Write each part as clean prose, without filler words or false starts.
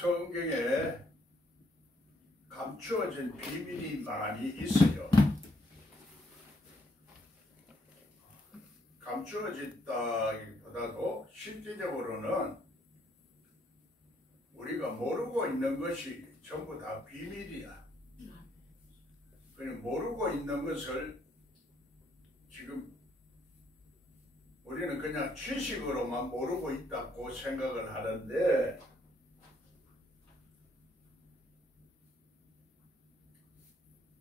성경에 감추어진 비밀이 많이 있어요. 감추어졌다기보다도 실제적으로는 우리가 모르고 있는 것이 전부 다 비밀이야. 그냥 모르고 있는 것을 지금 우리는 그냥 지식으로만 모르고 있다고 생각을 하는데,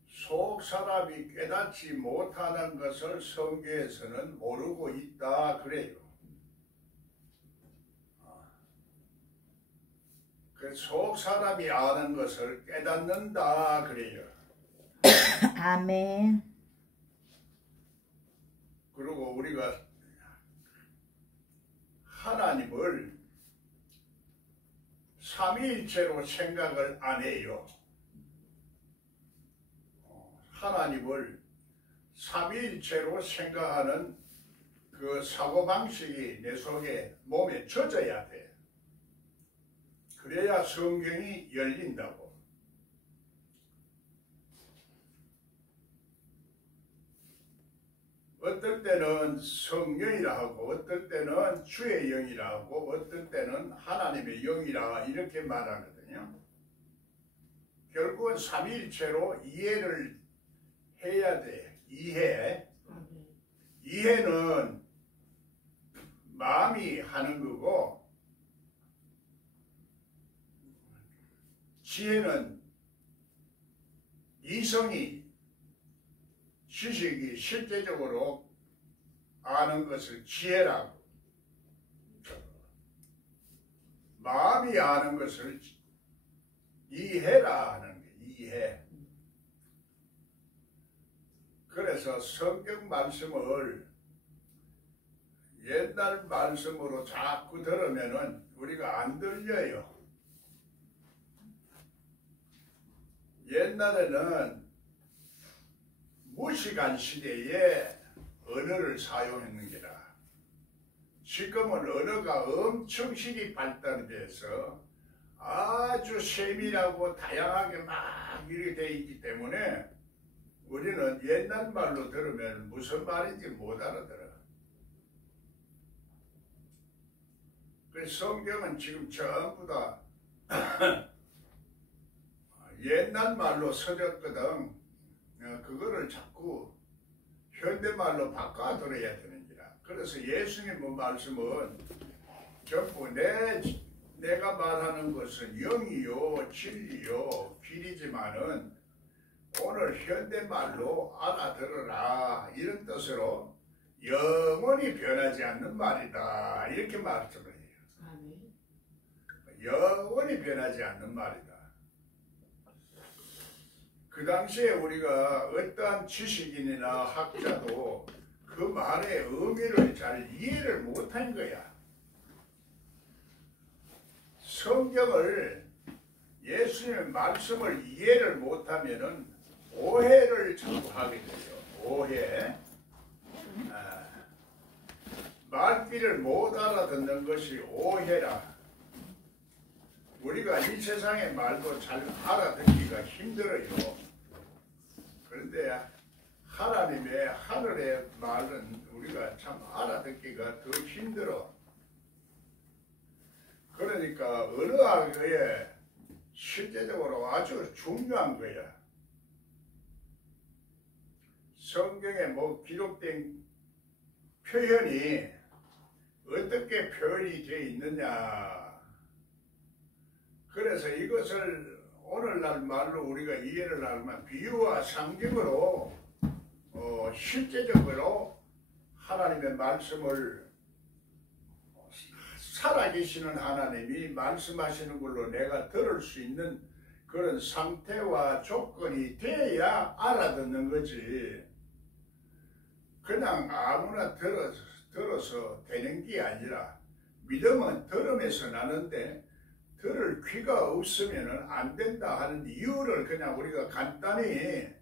속 사람이 깨닫지 못하는 것을 성경에서는 모르고 있다 그래요. 그 속 사람이 아는 것을 깨닫는다 그래요. 아멘. 그리고 우리가 하나님을 삼위일체로 생각을 안 해요. 하나님을 삼위일체로 생각하는 그 사고방식이 내 속에 몸에 젖어야 돼. 그래야 성경이 열린다고. 어떨 때는 성령이라 하고, 어떨 때는 주의 영이라 하고, 어떨 때는 하나님의 영이라 이렇게 말하거든요. 결국은 삼위일체로 이해를 해야 돼. 이해는 마음이 하는 거고, 지혜는 이성이, 지식이 실제적으로 아는 것을 지혜라고, 마음이 아는 것을 이해라 하는 게 이해. 그래서 성경 말씀을 옛날 말씀으로 자꾸 들으면은 우리가 안 들려요. 옛날에는 무시간 시대에 언어를 사용했는기라. 지금은 언어가 엄청 시기 발달돼서 아주 세밀하고 다양하게 막 이렇게 돼 있기 때문에 우리는 옛날 말로 들으면 무슨 말인지 못 알아들어. 그래서 성경은 지금 전부 다 옛날 말로 써졌거든. 그거를 자꾸 현대말로 바꿔 들어야 되는지라. 그래서 예수님의 말씀은 전부 내가 말하는 것은 영이요 진리요 길이지만은 오늘 현대말로 알아들어라 이런 뜻으로 영원히 변하지 않는 말이다 이렇게 말씀을 해요. 영원히 변하지 않는 말이다. 그 당시에 우리가 어떠한 지식인이나 학자도 그 말의 의미를 잘 이해를 못한 거야. 성경을, 예수님의 말씀을 이해를 못하면은 오해를 자꾸 하게 돼요. 오해. 말귀를 못 알아듣는 것이 오해라. 우리가 이 세상의 말도 잘 알아듣기가 힘들어요. 그런데 하나님의 하늘의 말은 우리가 참 알아듣기가 더 힘들어. 그러니까 언어학에 실제적으로 아주 중요한 거야. 성경에 뭐 기록된 표현이 어떻게 표현이 되어 있느냐. 그래서 이것을 오늘날 말로 우리가 이해를 하면 비유와 상징으로 실제적으로 하나님의 말씀을 살아계시는 하나님이 말씀하시는 걸로 내가 들을 수 있는 그런 상태와 조건이 돼야 알아듣는 거지. 그냥 아무나 들어서 되는 게 아니라 믿음은 들음에서 나는데 들을 귀가 없으면 안 된다 하는 이유를 그냥 우리가 간단히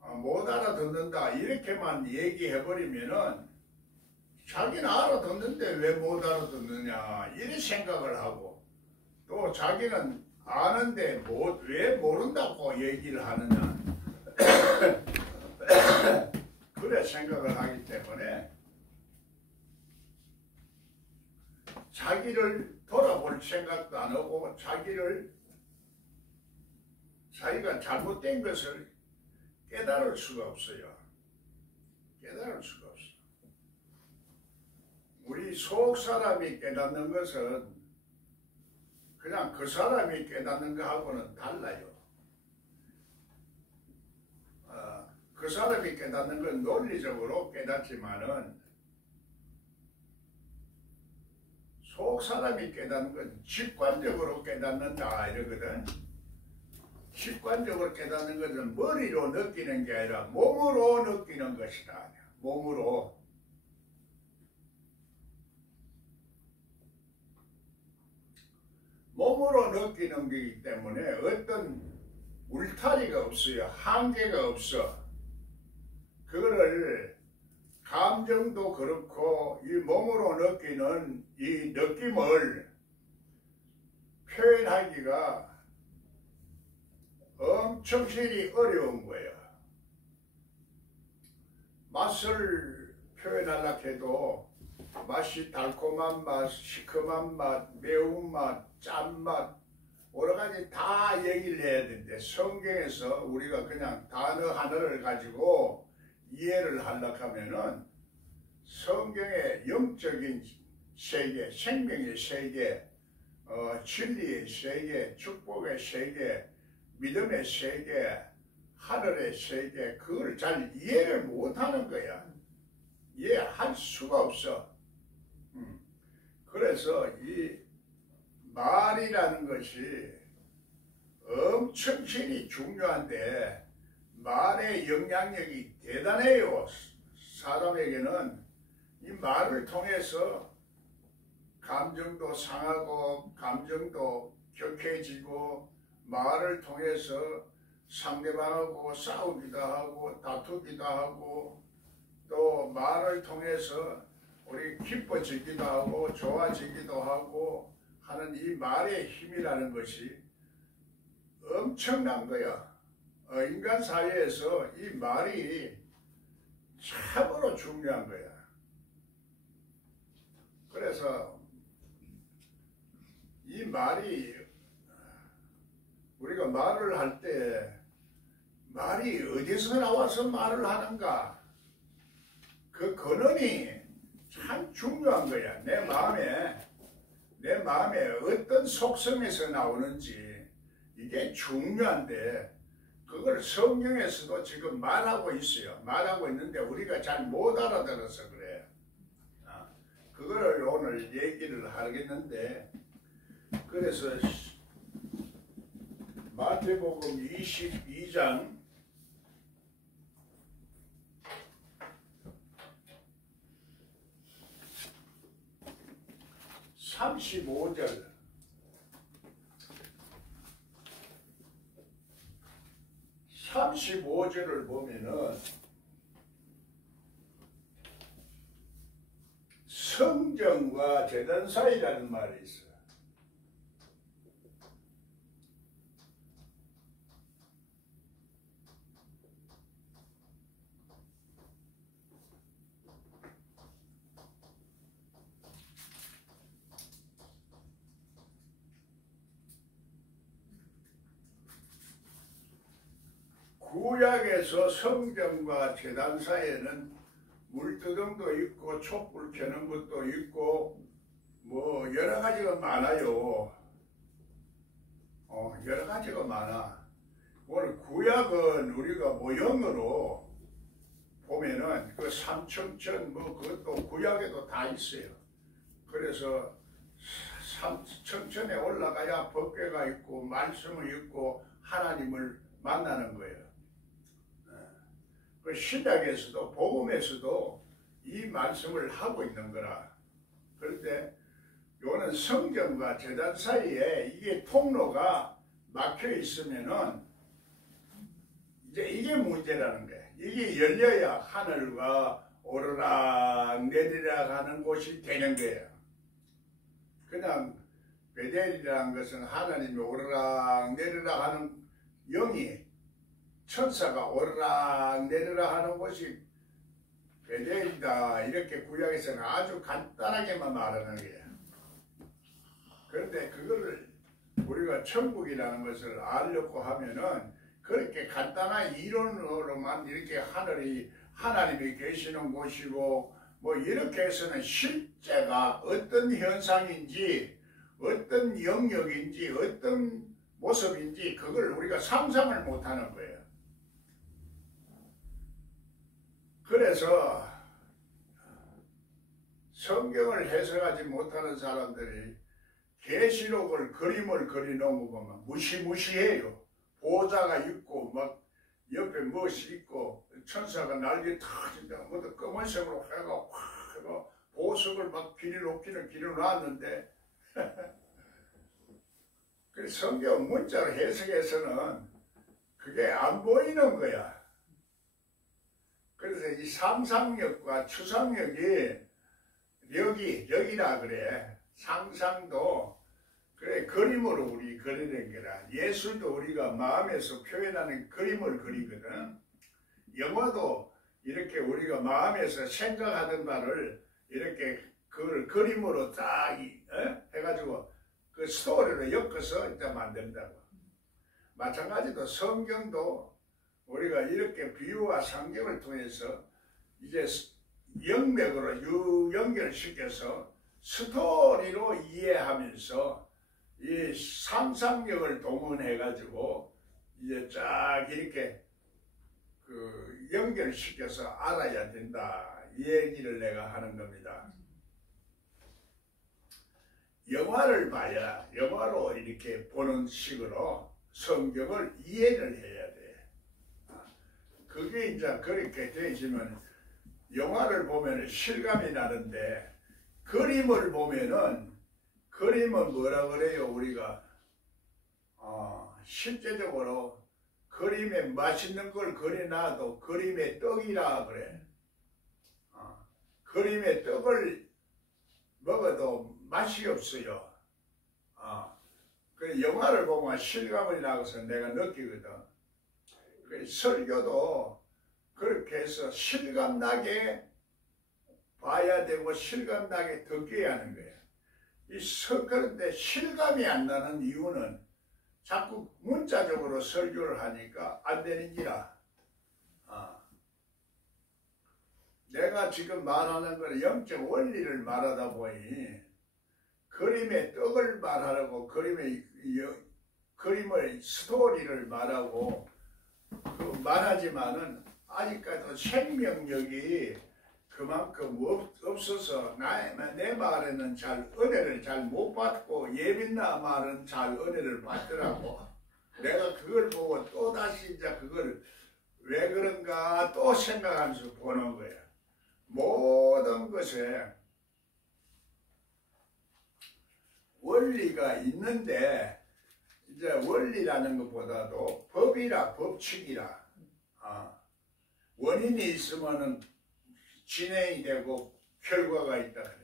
못 알아듣는다 이렇게만 얘기해버리면은 자기는 알아듣는데 왜 못 알아듣느냐 이런 생각을 하고, 또 자기는 아는데 왜 모른다고 얘기를 하느냐. 그래 생각을 하기 때문에 자기를 돌아볼 생각도 안 하고 자기가 잘못된 것을 깨달을 수가 없어요. 깨달을 수가 없어. 우리 속 사람이 깨닫는 것은 그냥 그 사람이 깨닫는 것하고는 달라요. 그 사람이 깨닫는 건 논리적으로 깨닫지만은 속 사람이 깨닫는 건 직관적으로 깨닫는다 이러거든. 직관적으로 깨닫는 것은 머리로 느끼는 게 아니라 몸으로 느끼는 것이다. 몸으로. 몸으로 느끼는 거기 때문에 어떤 울타리가 없어요. 한계가 없어. 그거를 감정도 그렇고 이 몸으로 느끼는 이 느낌을 표현하기가 엄청 실이 어려운 거예요. 맛을 표현하려고 해도 맛이 달콤한 맛, 시큼한 맛, 매운맛, 짠맛 여러 가지 다 얘기를 해야 되는데 성경에서 우리가 그냥 단어 하나를 가지고 이해를 하려고 하면은 성경의 영적인 세계, 생명의 세계, 진리의 세계, 축복의 세계, 믿음의 세계, 하늘의 세계 그걸 잘 이해를 못하는 거야. 이해할 수가 없어. 그래서 이 말이라는 것이 엄청 신이 중요한데 말의 영향력이 대단해요. 사람에게는 이 말을 통해서 감정도 상하고 감정도 격해지고 말을 통해서 상대방하고 싸우기도 하고 다투기도 하고 또 말을 통해서 우리 기뻐지기도 하고 좋아지기도 하고 하는 이 말의 힘이라는 것이 엄청난 거야. 인간 사회에서 이 말이 참으로 중요한 거야. 그래서 이 말이 우리가 말을 할 때 말이 어디서 나와서 말을 하는가 그 근원이 참 중요한 거야. 내 마음에 어떤 속성에서 나오는지 이게 중요한데 그걸 성경에서도 지금 말하고 있어요. 말하고 있는데 우리가 잘 못 알아들어서 그래. 그거를 오늘 얘기를 하겠는데 그래서 마태복음 22장 35절 35절을 보면은 성전과 제단 사이라는 말이 있어요. 구약에서 성전과 제단 사이에는 물두덩도 있고 촛불 켜는 것도 있고 뭐 여러 가지가 많아요. 여러 가지가 많아. 오늘 구약은 우리가 모형으로 보면은 그 삼청천 뭐 그것도 구약에도 다 있어요. 그래서 삼청천에 올라가야 법궤가 있고 말씀이 있고 하나님을 만나는 거예요. 그 신약에서도 복음에서도 이 말씀을 하고 있는 거라. 그런데 요는 성전과 제단 사이에 이게 통로가 막혀 있으면은 이제 이게 문제라는 거야. 이게 열려야 하늘과 오르락 내리락 하는 곳이 되는 거예요. 그냥 베델이라는 것은 하나님이 오르락 내리락 하는 영이 천사가 오르락 내리락 하는 곳이 베델이다. 이렇게 구약에서는 아주 간단하게만 말하는 거예요. 그런데 그거를 우리가 천국이라는 것을 알려고 하면은 그렇게 간단한 이론으로만 이렇게 하나님이 계시는 곳이고 뭐 이렇게 해서는 실제가 어떤 현상인지 어떤 영역인지 어떤 모습인지 그걸 우리가 상상을 못하는 거예요. 그래서 성경을 해석하지 못하는 사람들이 계시록을 그림을 그려놓은 거 보면 무시무시해요. 보좌가 있고 막 옆에 무엇이 있고 천사가 날개 터진다 뭐도 검은색으로 해가 확 해가 보석을 막 길이놓기는 길어놨는데 그 성경 문자로 해석해서는 그게 안 보이는 거야. 그래서 이 상상력과 추상력이 력이라 그래. 상상도 그래 그림으로 우리 그리는 거라. 예술도 우리가 마음에서 표현하는 그림을 그리거든. 영화도 이렇게 우리가 마음에서 생각하던 바를 이렇게 그걸 그림으로 딱 해가지고 그 스토리로 엮어서 이제 만든다고. 마찬가지로 성경도 우리가 이렇게 비유와 상경을 통해서 이제 영맥으로 연결시켜서 스토리로 이해하면서 이 상상력을 동원해가지고 이제 쫙 이렇게 그 연결시켜서 알아야 된다. 이 얘기를 내가 하는 겁니다. 영화를 봐야 영화로 이렇게 보는 식으로 성경을 이해를 해야 돼. 그게 이제 그렇게 되시면 영화를 보면 실감이 나는데 그림을 보면은 그림은 뭐라 그래요? 우리가 실제적으로 그림에 맛있는 걸 그려놔도 그림의 떡이라 그래. 그림의 떡을 먹어도 맛이 없어요. 그 영화를 보면 실감이 나고서 내가 느끼거든. 그 설교도 그렇게 해서 실감나게 봐야 되고 실감나게 듣게 하는 거예요. 그런데 실감이 안 나는 이유는 자꾸 문자적으로 설교를 하니까 안 되는지라. 내가 지금 말하는 건 영적 원리를 말하다 보니 그림의 떡을 말하라고 그림의 스토리를 말하고 말하지만은 아직까지도 생명력이 그만큼 없어서 내 말에는 잘 은혜를 잘 못 받고 예빈나 말은 잘 은혜를 받더라고. 내가 그걸 보고 또 다시 이제 그걸 왜 그런가 또 생각하면서 보는 거야. 모든 것에 원리가 있는데 이제 원리라는 것보다도 법칙이라 원인이 있으면은 진행이 되고 결과가 있다 그래.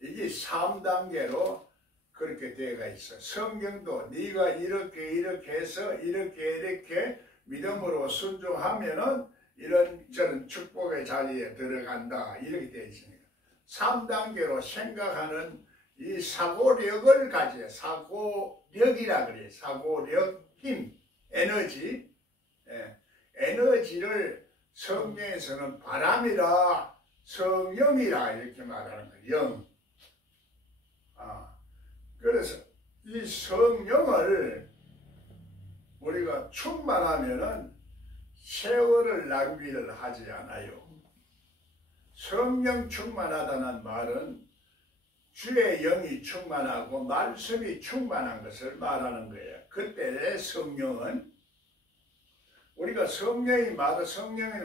이게 3단계로 그렇게 되어가 있어. 성경도 네가 이렇게 해서 이렇게 믿음으로 순종하면은 이런저런 축복의 자리에 들어간다. 이렇게 되어 있습니다. 3단계로 생각하는 이 사고력을 가져요. 사고력이라 그래요. 사고력, 힘, 에너지. 에너지를 성경에서는 바람이라 성령이라 이렇게 말하는 거예요. 영. 그래서 이 성령을 우리가 충만하면은 세월을 낭비를 하지 않아요. 성령 충만하다는 말은 주의 영이 충만하고 말씀이 충만한 것을 말하는 거예요. 그때 성령은 우리가 성령이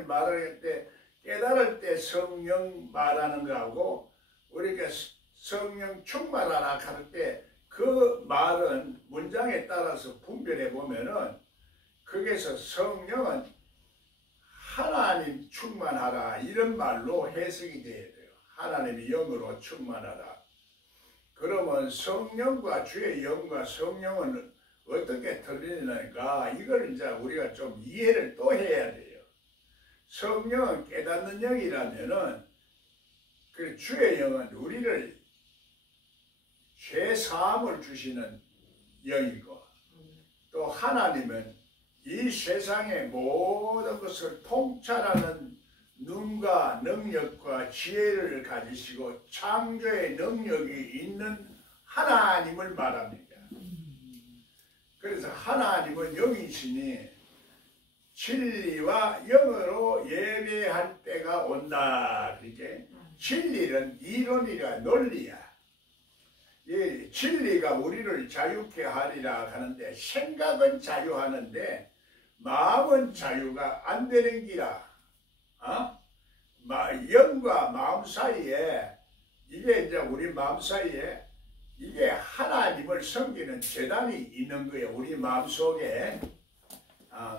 말할 때 깨달을 때 성령 말하는 거하고 우리가 성령 충만하라 할 때 그 말은 문장에 따라서 분별해 보면은 거기서 성령은 하나님 충만하라 이런 말로 해석이 돼야 돼요. 하나님이 영으로 충만하라. 그러면 성령과 주의 영과 성령은 어떻게 틀리니까 이걸 이제 우리가 좀 이해를 또 해야 돼요. 성령은 깨닫는 영이라면은 그 주의 영은 우리를 죄 사함을 주시는 영이고, 또 하나님은 이 세상의 모든 것을 통찰하는 눈과 능력과 지혜를 가지시고 창조의 능력이 있는 하나님을 말합니다. 그래서 하나님은 영이시니 진리와 영으로 예배할 때가 온다. 이렇게 진리는 이론이라 논리야. 이 진리가 우리를 자유케 하리라 하는데 생각은 자유하는데 마음은 자유가 안 되는 기라. 영과 마음 사이에, 이게 이제 우리 마음 사이에 이게 하나님을 섬기는 재단이 있는 거예요. 우리 마음 속에.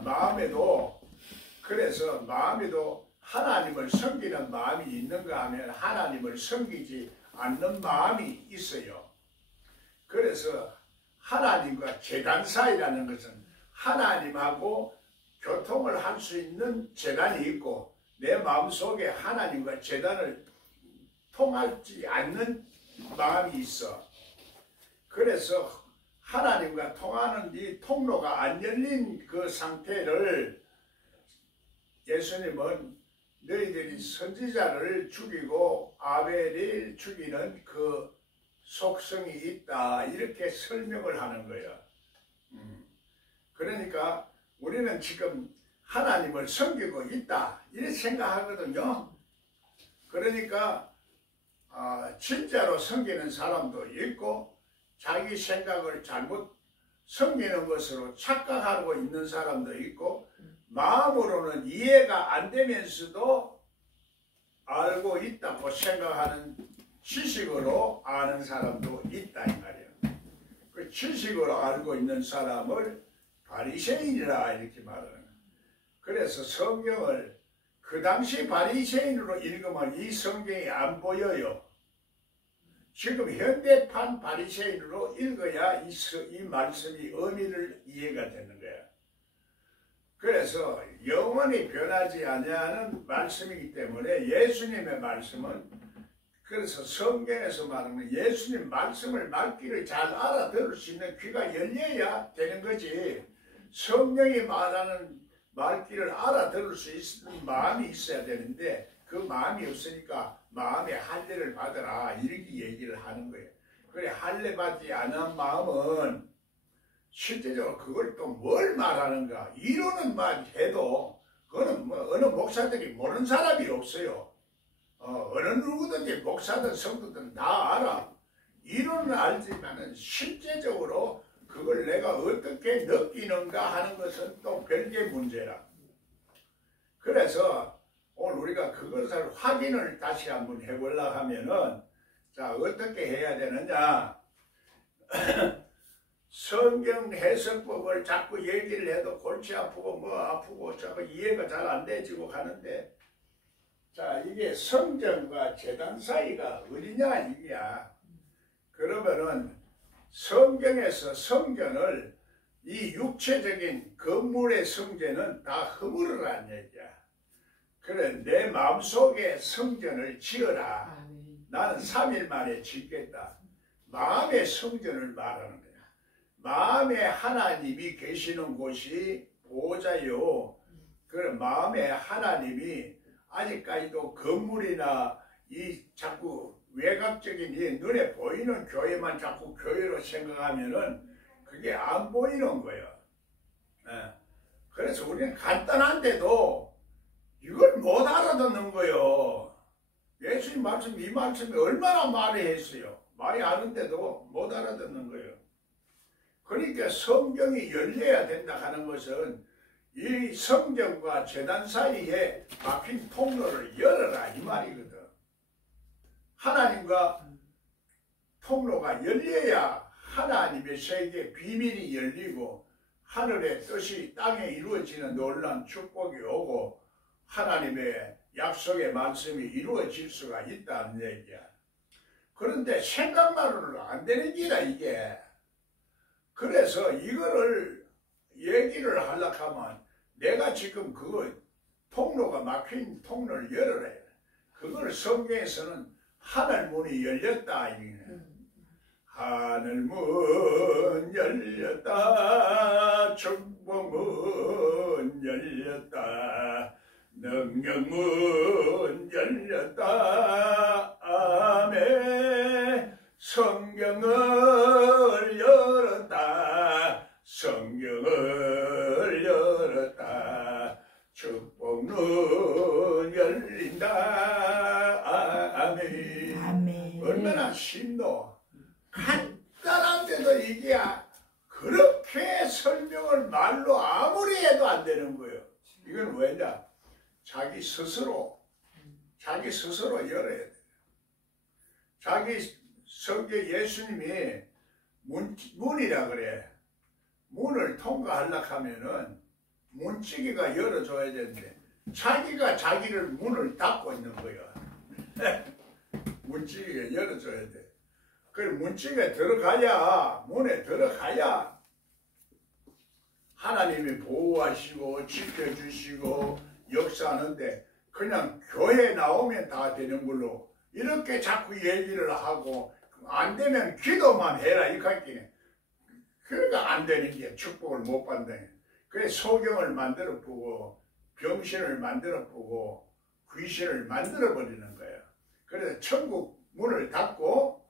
마음에도, 그래서 마음에도 하나님을 섬기는 마음이 있는가 하면 하나님을 섬기지 않는 마음이 있어요. 그래서 하나님과 재단 사이라는 것은 하나님하고 교통을 할 수 있는 재단이 있고, 내 마음속에 하나님과 재단을 통하지 않는 마음이 있어. 그래서 하나님과 통하는 이 통로가 안 열린 그 상태를 예수님은 너희들이 선지자를 죽이고 아벨을 죽이는 그 속성이 있다, 이렇게 설명을 하는 거예요. 그러니까 우리는 지금 하나님을 섬기고 있다 이렇게 생각하거든요. 그러니까 진짜로 섬기는 사람도 있고 자기 생각을 잘못 섬기는 것으로 착각하고 있는 사람도 있고, 마음으로는 이해가 안 되면서도 알고 있다고 생각하는 지식으로 아는 사람도 있다 이 말이에요. 그 지식으로 알고 있는 사람을 바리새인이라 이렇게 말하는 거예요. 그래서 성경을 그 당시 바리새인으로 읽으면 이 성경이 안 보여요. 지금 현대판 바리새인으로 읽어야 이 말씀이 의미를 이해가 되는 거예요. 그래서 영원히 변하지 아니하는 말씀이기 때문에 예수님의 말씀은, 그래서 성경에서 말하는 예수님 말씀을 말귀를 잘 알아들을 수 있는 귀가 열려야 되는 거지, 성령이 말하는 말귀를 알아들을 수 있는 마음이 있어야 되는데 그 마음이 없으니까 마음의 할례를 받으라 이렇게 얘기를 하는 거예요. 그래, 할례 받지 않은 마음은 실제적으로 그걸 또 뭘 말하는가, 이론은 해도 그거는 어느 목사들이 모르는 사람이 없어요. 어느 누구든지 목사든 성도든 다 알아. 이론은 알지만은 실제적으로 그걸 내가 어떻게 느끼는가 하는 것은 또 별개의 문제라. 그래서 오늘 우리가 그것을 확인을 다시 한번 해보려고 하면은, 자, 어떻게 해야 되느냐. 성경 해석법을 자꾸 얘기를 해도 골치 아프고 뭐 아프고 자꾸 이해가 잘 안 되지고 하는데, 자, 이게 성전과 제단 사이가 어디냐 이게야. 그러면은 성경에서 성전을, 이 육체적인 건물의 성전은 다 허물으라는 얘기야. 그래, 내 마음속에 성전을 지어라. 나는 3일 만에 짓겠다. 마음의 성전을 말하는 거야. 마음에 하나님이 계시는 곳이 보호자요. 그래, 마음에 하나님이 아직까지도 건물이나 이 자꾸 외곽적인 이 눈에 보이는 교회만 자꾸 교회로 생각하면은 그게 안 보이는 거예요. 그래서 우리는 간단한데도 이걸 못 알아듣는 거예요. 예수님 말씀, 이 말씀이 얼마나 말이 했어요. 말이 아는데도 못 알아듣는 거예요. 그러니까 성경이 열려야 된다 하는 것은 이 성경과 제단 사이에 막힌 통로를 열어라 이 말이거든. 하나님과 통로가 열려야 하나님의 세계 비밀이 열리고 하늘의 뜻이 땅에 이루어지는 놀라운 축복이 오고 하나님의 약속의 말씀이 이루어질 수가 있다는 얘기야. 그런데 생각만으로는 안 되는 기라 이게. 그래서 이거를 얘기를 하려고 하면 내가 지금 그거 통로가 막힌 통로를 열어라. 그걸 성경에서는 하늘문이 열렸다. 하늘문 열렸다. 축복문 열렸다. 능력문 열렸다. 아멘. 성경을 열었다. 성경을 열었다. 축복문 열린다. 아멘. 아멘. 얼마나 신도 간단한데도 이게 그렇게 설명을 말로 아무리 해도 안 되는 거예요. 이건 왜냐? 자기 스스로 열어야 돼. 자기 성경 예수님이 문이라 그래. 문을 통과하려고 하면은 문지기가 열어줘야 되는데 자기가 자기를 문을 닫고 있는 거야. 문지기가 열어줘야 돼. 그 문지기가 들어가야, 문에 들어가야 하나님이 보호하시고 지켜주시고 역사하는데 그냥 교회 나오면 다 되는 걸로 이렇게 자꾸 얘기를 하고 안 되면 기도만 해라 이 같기는. 그러니까 안 되는 게 축복을 못 받는. 그래 소경을 만들어 보고 병신을 만들어 보고 귀신을 만들어 버리는 거예요. 그래서 천국 문을 닫고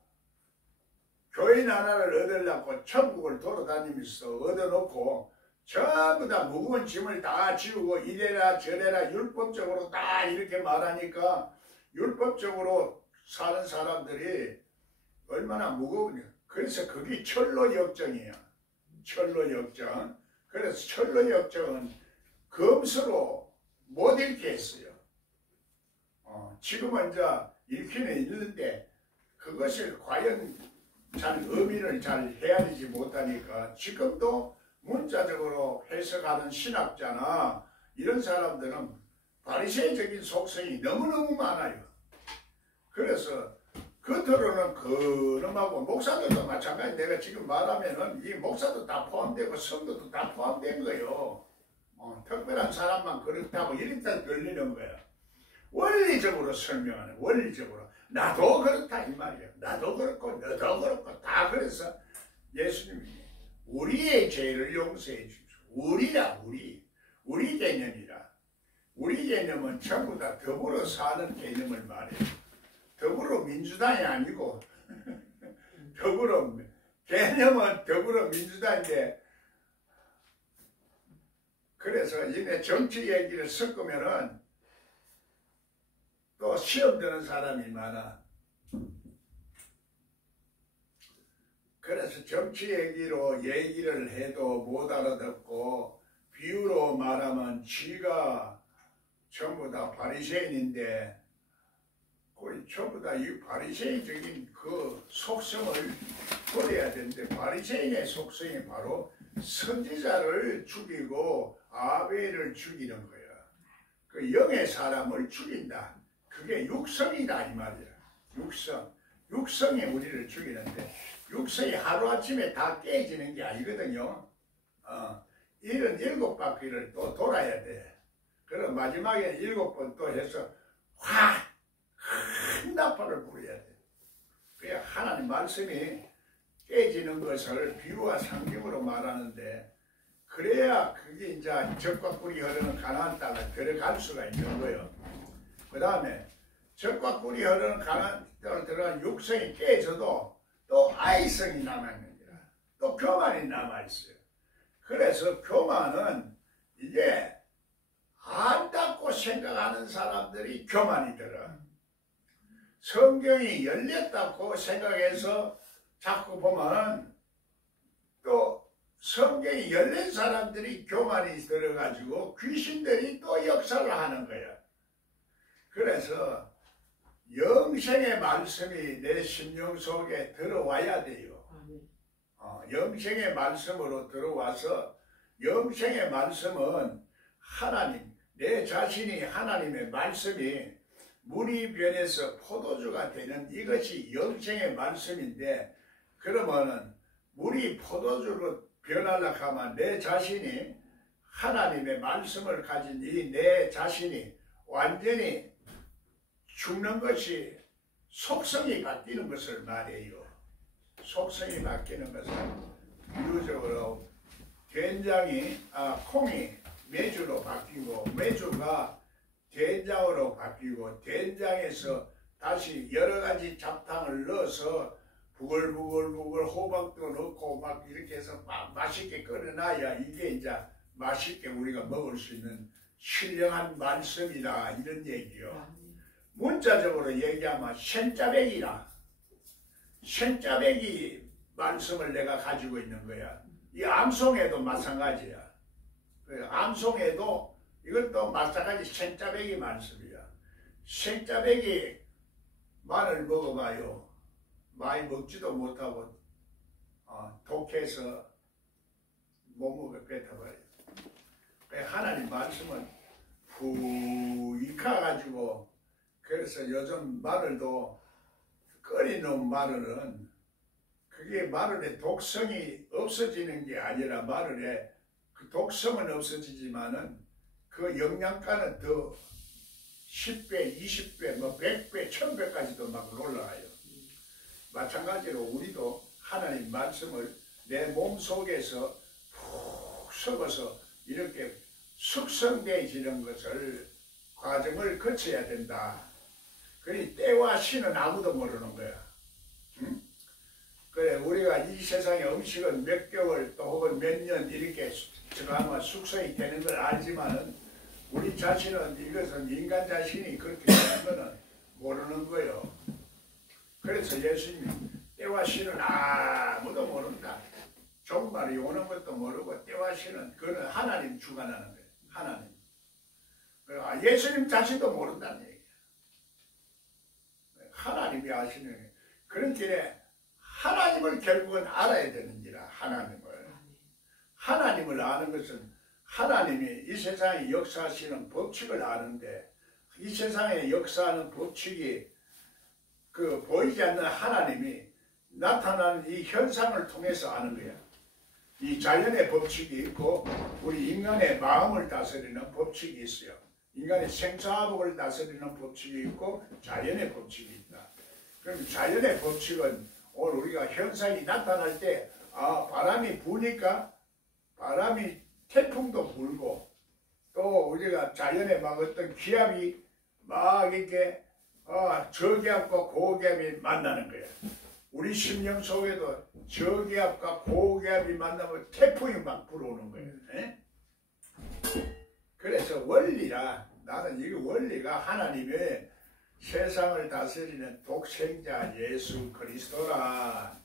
교인 하나를 얻으려고 천국을 돌아다니면서 얻어놓고 전부 다 무거운 짐을 다 지우고 이래라 저래라 율법적으로 다 이렇게 말하니까 율법적으로 사는 사람들이 얼마나 무거우냐. 그래서 그게 철로 역정이에요. 철로 역정. 그래서 철로 역정은 검수로 못 읽게 했어요. 지금은 이제 읽기는 읽는데 그것을 과연 잘 의미를 잘 헤아리지 못하니까 지금도 문자적으로 해석하는 신학자나 이런 사람들은 바리새인적인 속성이 너무너무 많아요. 그래서 겉으로는 그놈하고 목사들도 마찬가지. 내가 지금 말하면은 이 목사도 다 포함되고 성도도 다 포함된 거예요. 특별한 사람만 그렇다고 이렇게 들리는 거야. 원리적으로 설명하는, 원리적으로. 나도 그렇다 이 말이야. 나도 그렇고 너도 그렇고 다. 그래서 예수님이 우리의 죄를 용서해 주십시오. 우리라 우리 개념이라. 우리 개념은 전부 다 더불어 사는 개념을 말해요. 더불어민주당이 아니고 개념은 더불어민주당인데, 그래서 이내 정치 얘기를 섞으면은 또 시험 드는 사람이 많아. 그래서 정치 얘기를 해도 못 알아듣고 비유로 말하면 쥐가 전부 다 바리새인인데 거의 전부 다 이 바리새인적인 그 속성을 버려야 되는데, 바리새인의 속성이 바로 선지자를 죽이고 아벨을 죽이는 거야. 그 영의 사람을 죽인다. 그게 육성이다 이 말이야. 육성이 우리를 죽이는데 육성이 하루아침에 다 깨지는 게 아니거든요. 77바퀴를 또 돌아야 돼. 그럼 마지막에 7번 또 해서 큰 나팔을 불어야 돼. 그래야 하나님 말씀이 깨지는 것을 비유와 상징으로 말하는데, 그래야 그게 이제 젖과 꿀이 흐르는 가나안 땅을 들어갈 수가 있는 거예요. 그 다음에 젖과 꿀이 흐르는 가나안 땅을 들어간 육성이 깨져도 또 아이성이 남아있는 거야. 또 교만이 남아있어요. 그래서 교만은 이게 안다고 생각하는 사람들이 교만이 들어. 성경이 열렸다고 생각해서 자꾸 보면 또 성경이 열린 사람들이 교만이 들어가지고 귀신들이 또 역사를 하는 거야. 그래서 영생의 말씀이 내 심령 속에 들어와야 돼요. 영생의 말씀으로 들어와서, 영생의 말씀은 하나님, 내 자신이 하나님의 말씀이 물이 변해서 포도주가 되는 이것이 영생의 말씀인데, 그러면은 물이 포도주로 변하려고 하면 내 자신이 하나님의 말씀을 가진 이 내 자신이 완전히 죽는 것이 속성이 바뀌는 것을 말해요. 속성이 바뀌는 것은 비유적으로 콩이 메주로 바뀌고 메주가 된장으로 바뀌고 된장에서 다시 여러 가지 잡탕을 넣어서 부글부글 호박도 넣고 막 이렇게 해서 맛있게 끓여놔야 이게 이제 맛있게 우리가 먹을 수 있는 신령한 말씀이다, 이런 얘기요. 문자적으로 얘기하면 생짜배기라. 생짜배기 말씀을 내가 가지고 있는 거야. 이 암송에도 마찬가지야. 암송에도 이것도 마찬가지 생짜배기 말씀이야. 생짜배기 마늘 먹어봐요. 많이 먹지도 못하고 독해서 몸무게 뱉어버려요. 하나님 말씀은 푹 익혀가지고, 그래서 요즘 마늘도 끓이놓은 마늘은 그게 마늘의 독성이 없어지는 게 아니라 마늘의 그 독성은 없어지지만은 그 영양가는 더 10배, 20배, 뭐 100배, 1000배까지도 막 올라가요. 마찬가지로 우리도 하나님 말씀을 내 몸속에서 푹 썩어서 이렇게 숙성되어지는 것을 과정을 거쳐야 된다. 그러니 때와 시는 아무도 모르는 거야. 응? 그래, 우리가 이 세상의 음식은 몇 개월 또 혹은 몇 년 이렇게 아마 숙성이 되는 걸 알지만은 우리 자신은 이것은 인간 자신이 그렇게 되는 거는 모르는 거예요. 그래서 예수님이 때와 시는 아무도 모른다. 종말이 오는 것도 모르고 때와 시는 그거는 하나님 주관하는 거예요. 하나님. 예수님 자신도 모른다는 얘기야. 하나님이 아시는 거예요. 그런 길에 하나님을 결국은 알아야 되는지라. 하나님을 아는 것은 하나님이 이 세상에 역사하시는 법칙을 아는데, 이 세상에 역사하는 법칙이 그 보이지 않는 하나님이 나타나는 이 현상을 통해서 아는 거야. 이 자연의 법칙이 있고 우리 인간의 마음을 다스리는 법칙이 있어요. 인간의 생사화복을 다스리는 법칙이 있고 자연의 법칙이 있다. 그럼 자연의 법칙은 오늘 우리가 현상이 나타날 때 바람이 부니까 바람이 태풍도 불고, 또 우리가 자연에 막 어떤 기압이 막 이렇게 저기압과 고기압이 만나는 거야. 우리 심령 속에도 저기압과 고기압이 만나면 태풍이 막 불어오는 거예요. 그래서 원리라, 나는 이 원리가 하나님의 세상을 다스리는 독생자 예수 그리스도라.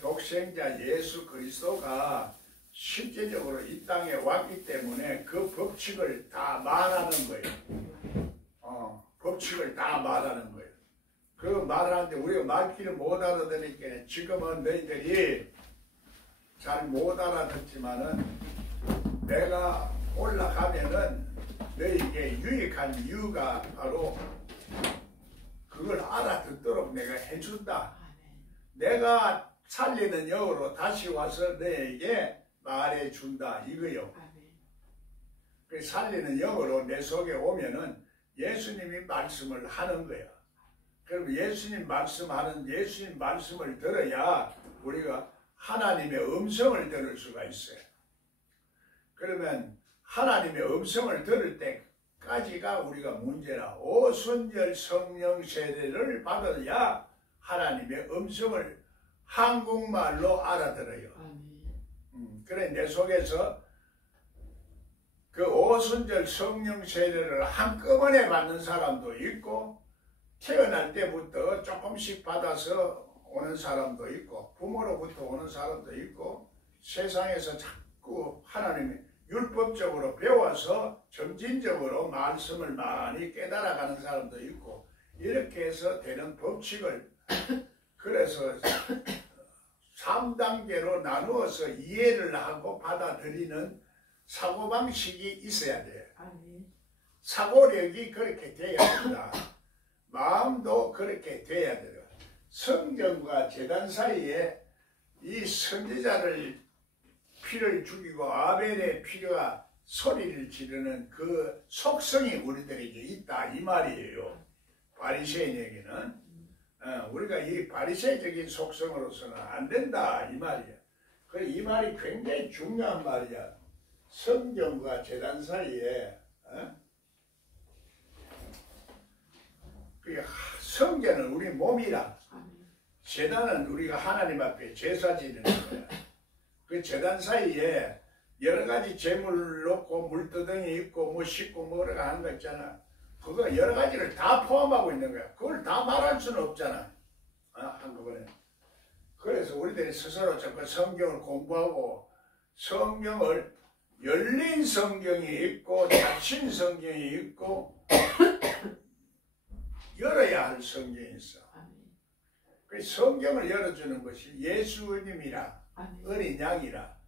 독생자 예수 그리스도가 실제적으로 이 땅에 왔기 때문에 그 법칙을 다 말하는 거예요. 법칙을 다 말하는 거예요. 그 말하는데 우리가 말귀를 못 알아듣으니까 지금은 너희들이 잘 못 알아듣지만은 내가 올라가면은 너희에게 유익한 이유가 바로 그걸 알아듣도록 내가 해준다. 내가 살리는 영으로 다시 와서 너희에게 말해준다 이거요. 그 살리는 영으로 내 속에 오면은 예수님이 말씀을 하는 거야. 그럼 예수님 말씀을 들어야 우리가 하나님의 음성을 들을 수가 있어요. 그러면 하나님의 음성을 들을 때까지가 우리가 문제라. 오순절 성령 세례를 받아야 하나님의 음성을 한국말로 알아들어요. 그래, 내 속에서 그 오순절 성령 세례를 한꺼번에 받는 사람도 있고, 태어날 때부터 조금씩 받아서 오는 사람도 있고, 부모로부터 오는 사람도 있고, 세상에서 자꾸 하나님이 율법적으로 배워서 점진적으로 말씀을 많이 깨달아가는 사람도 있고, 이렇게 해서 되는 법칙을 그래서 3단계로 나누어서 이해를 하고 받아들이는 사고방식이 있어야 돼요. 사고력이 그렇게 돼야 된다. 마음도 그렇게 돼야 돼요. 성경과 제단 사이에 이 선지자를 피를 죽이고 아벨의 피가 소리를 지르는 그 속성이 우리들에게 있다 이 말이에요. 바리새인에게는 우리가 이 바리새적인 속성으로서는 안 된다 이 말이야. 그래 이 말이 굉장히 중요한 말이야. 성경과 제단 사이에 성전은 우리 몸이라 제단은 우리가 하나님 앞에 제사 지내는 거야. 그 제단 사이에 여러 가지 재물 놓고 물두덩이 있고 뭐 씻고 뭐라가 하는 거 있잖아. 그거 여러 가지를 다 포함하고 있는 거야. 그걸 다 말할 수는 없잖아. 한꺼번에. 그래서 우리들이 스스로 자꾸 성경을 공부하고 성경을 열린 성경이 있고 닫힌 성경이 있고 열어야 할 성경이 있어. 그 성경을 열어주는 것이 예수님이라 어린 양이라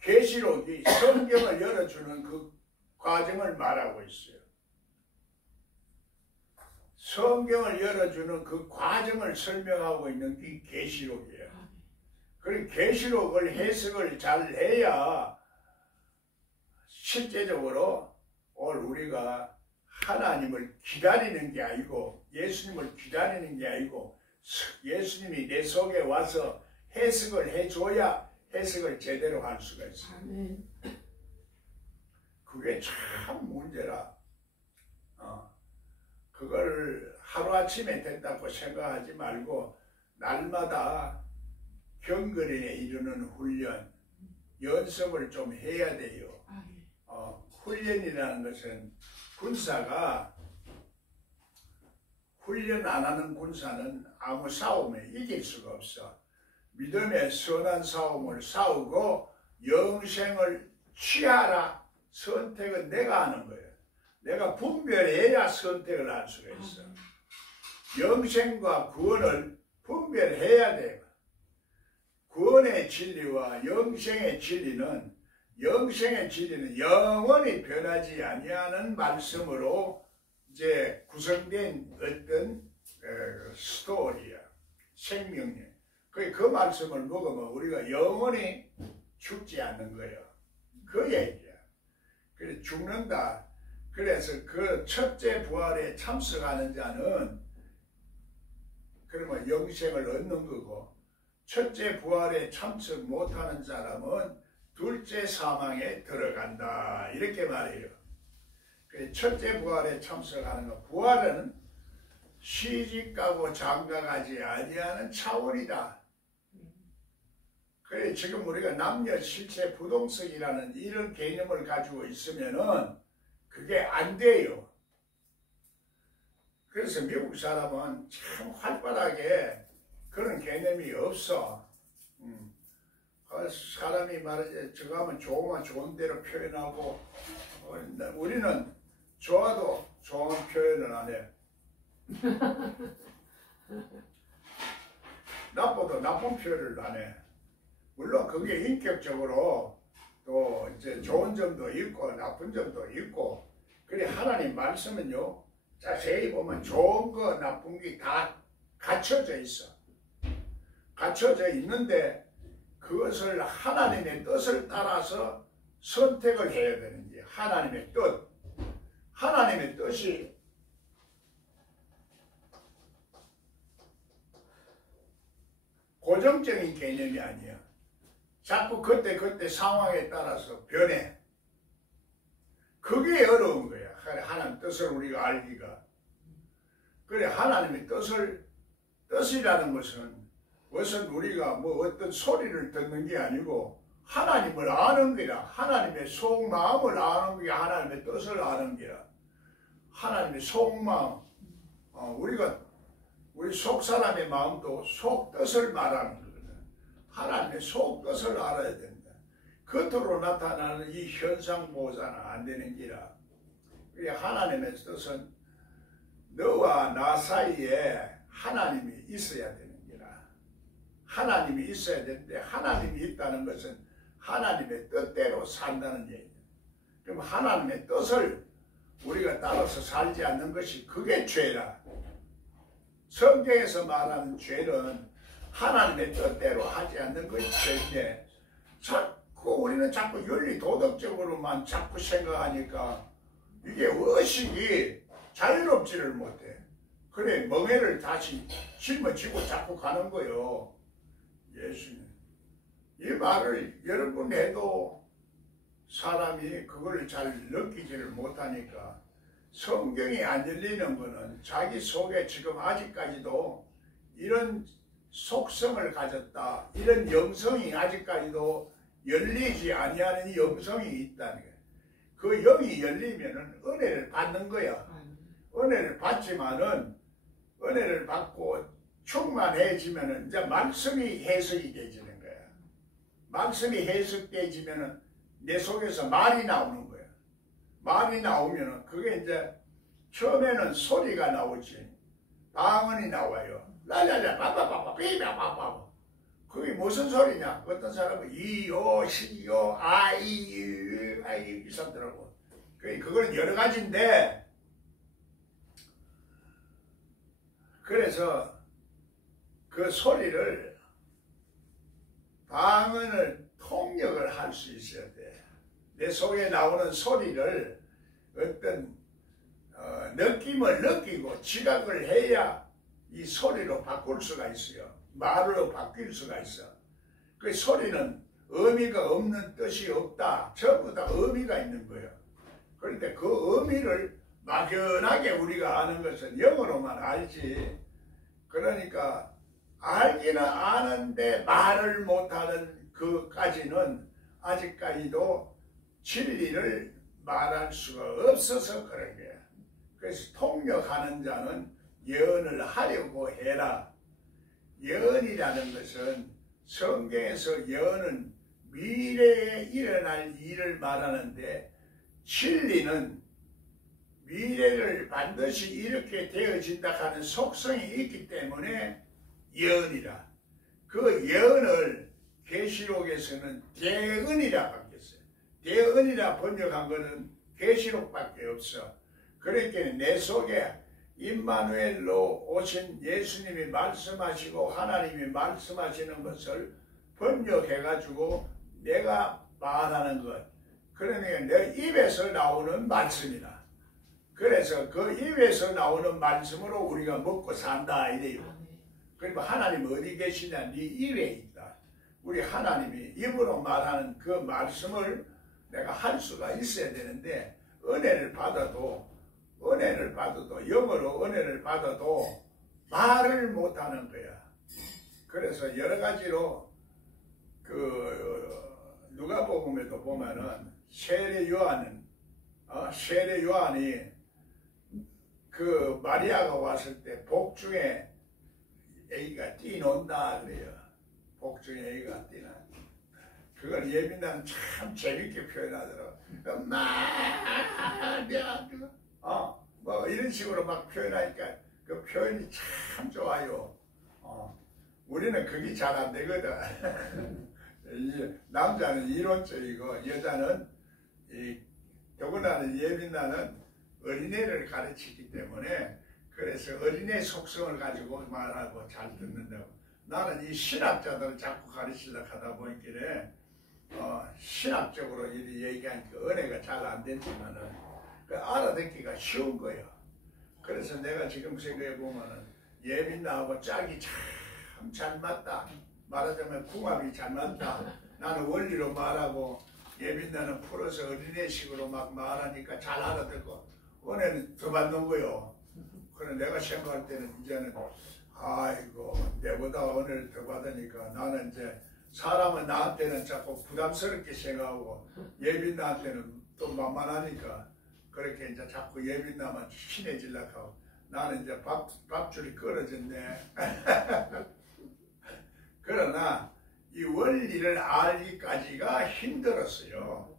계시록이 성경을 열어주는 그 과정을 말하고 있어요. 성경을 열어주는 그 과정을 설명하고 있는 게 계시록이에요. 그리고 계시록을 해석을 잘 해야 실제적으로 오늘 우리가 하나님을 기다리는 게 아니고 예수님을 기다리는 게 아니고 예수님이 내 속에 와서 해석을 해줘야 해석을 제대로 할 수가 있어요. 그게 참 문제라. 그걸 하루아침에 된다고 생각하지 말고 날마다 경건에 이르는 훈련, 연습을 좀 해야 돼요. 훈련이라는 것은 군사가 훈련 안 하는 군사는 아무 싸움에 이길 수가 없어. 믿음의 선한 싸움을 싸우고 영생을 취하라. 선택은 내가 하는 거예요. 내가 분별해야 선택을 할 수가 있어. 영생과 구원을 분별해야 돼요. 구원의 진리와 영생의 진리는 영원히 변하지 아니하는 말씀으로 이제 구성된 어떤 스토리야. 생명력. 그 말씀을 먹으면 우리가 영원히 죽지 않는 거예요. 그 얘기야. 그래 죽는다. 그래서 그 첫째 부활에 참석하는 자는 그러면 영생을 얻는 거고 첫째 부활에 참석 못하는 사람은 둘째 사망에 들어간다. 이렇게 말해요. 첫째 부활에 참석하는 것. 부활은 시집가고 장가가지 아니하는 차원이다. 그래 지금 우리가 남녀 실체 부동성이라는 이런 개념을 가지고 있으면은 그게 안 돼요. 그래서 미국 사람은 참 활발하게 그런 개념이 없어. 사람이 말하지 저거 하면 좋으면 좋은 대로 표현하고 우리는 좋아도 좋은 표현을 안 해. 나빠도 나쁜 표현을 안 해. 물론 그게 인격적으로 또 이제 좋은 점도 있고 나쁜 점도 있고 그래 하나님 말씀은요 자세히 보면 좋은 거 나쁜 게 다 갖춰져 있어. 갖춰져 있는데 그것을 하나님의 뜻을 따라서 선택을 해야 되는지 하나님의 뜻. 하나님의 뜻이 고정적인 개념이 아니야. 자꾸 그때 상황에 따라서 변해. 그게 어려운 거야. 하나님 뜻을 우리가 알기가. 그래 하나님의 뜻이라는 것은 우리가 뭐 어떤 소리를 듣는 게 아니고 하나님을 아는 거야. 하나님의 속마음을 아는 게 하나님의 뜻을 아는 거야. 하나님의 속마음. 우리 속사람의 마음도 속뜻을 말하는 거거든. 하나님의 속뜻을 알아야 된다. 겉으로 나타나는 이 현상 보호자는 안 되는 기라. 하나님의 뜻은 너와 나 사이에 하나님이 있어야 되는 기라. 하나님이 있어야 되는데 하나님이 있다는 것은 하나님의 뜻대로 산다는 얘기야. 그럼 하나님의 뜻을 우리가 따라서 살지 않는 것이 그게 죄라. 성경에서 말하는 죄는 하나님의 뜻대로 하지 않는 것이 죄인데 우리는 자꾸 윤리 도덕적으로만 자꾸 생각하니까 이게 의식이 자유롭지를 못해. 그래 멍해를 다시 짊어지고 자꾸 가는 거요. 예수님 이 말을 여러 번 해도 사람이 그걸 잘 느끼지를 못하니까 성경이 안 열리는 거는 자기 속에 지금 아직까지도 이런 속성을 가졌다, 이런 영성이 아직까지도 열리지 아니하는 이 영성이 있다는 거예요. 그 영이 열리면은 은혜를 받는 거야. 은혜를 받지만은 은혜를 받고 충만해지면은 이제 말씀이 해석이 되지는 거야. 말씀이 해석되지면은 내 속에서 말이 나오는 거야. 말이 나오면은 그게 이제 처음에는 소리가 나오지. 방언이 나와요. 라라라 바바바바 비바바바. 그게 무슨 소리냐? 어떤 사람은 이요 시요 아이 있었더라고. 그건 여러 가지인데 그래서 그 소리를 방언을 통역을 할 수 있어야 돼. 내 속에 나오는 소리를 어떤 느낌을 느끼고 지각을 해야 이 소리로 바꿀 수가 있어요. 말로 바뀔 수가 있어. 그 소리는 의미가 없는 뜻이 없다. 전부 다 의미가 있는 거예요. 그런데 그 의미를 막연하게 우리가 아는 것은 영어로만 알지. 그러니까 알기는 아는데 말을 못하는 그까지는 아직까지도 진리를 말할 수가 없어서 그런 거야. 그래서 통역하는 자는 예언을 하려고 해라. 예언이라는 것은 성경에서 예언은 미래에 일어날 일을 말하는데 진리는 미래를 반드시 이렇게 되어진다 하는 속성이 있기 때문에 예언이라. 그 예언을 계시록에서는 대언이라 바뀌었어요. 대언이라 번역한 것은 계시록밖에 없어. 그러니까 내 속에 임마누엘로 오신 예수님이 말씀하시고 하나님이 말씀하시는 것을 번역해가지고 내가 말하는 것. 그러니까 내 입에서 나오는 말씀이라. 그래서 그 입에서 나오는 말씀으로 우리가 먹고 산다 이래요. 그러니까 하나님 어디 계시냐? 네 입에 있다. 우리 하나님이 입으로 말하는 그 말씀을 내가 할 수가 있어야 되는데 은혜를 받아도 영어로 은혜를 받아도 말을 못하는 거야. 그래서 여러 가지로 그 누가복음에도 보면은 세례 요한이 그 마리아가 왔을 때 복중에 애기가 뛰논다 그래요. 복중에 애기가 뛰나. 그걸 예민한 참 재밌게 표현하더라고. 마리아 뭐 이런 식으로 막 표현하니까 그 표현이 참 좋아요. 우리는 그게 잘 안 되거든. 남자는 이론적이고 여자는 더군다나 예민나는 어린애를 가르치기 때문에 그래서 어린애 속성을 가지고 말하고 잘 듣는다고. 나는 이 신학자들을 자꾸 가르치려고 하다 보니까 신학적으로 얘기하니까 은혜가 잘 안 되지만은 그 알아듣기가 쉬운 거예요. 그래서 내가 지금 생각해 보면은 예민나하고 짝이 참 잘 맞다. 말하자면 궁합이 잘 맞다. 나는 원리로 말하고 예민나는 풀어서 어린애식으로 막 말하니까 잘 알아듣고 은혜는 더 받는 거요. 그래 내가 생각할 때는 이제는 아이고 내보다 은혜를 더 받으니까 나는 이제 사람은 나한테는 자꾸 부담스럽게 생각하고 예빈나한테는 또 만만하니까 그렇게 이제 자꾸 예빈나만 친해지려고 하고 나는 이제 밥줄이 끊어졌네. 그러나 이 원리를 알기까지가 힘들었어요.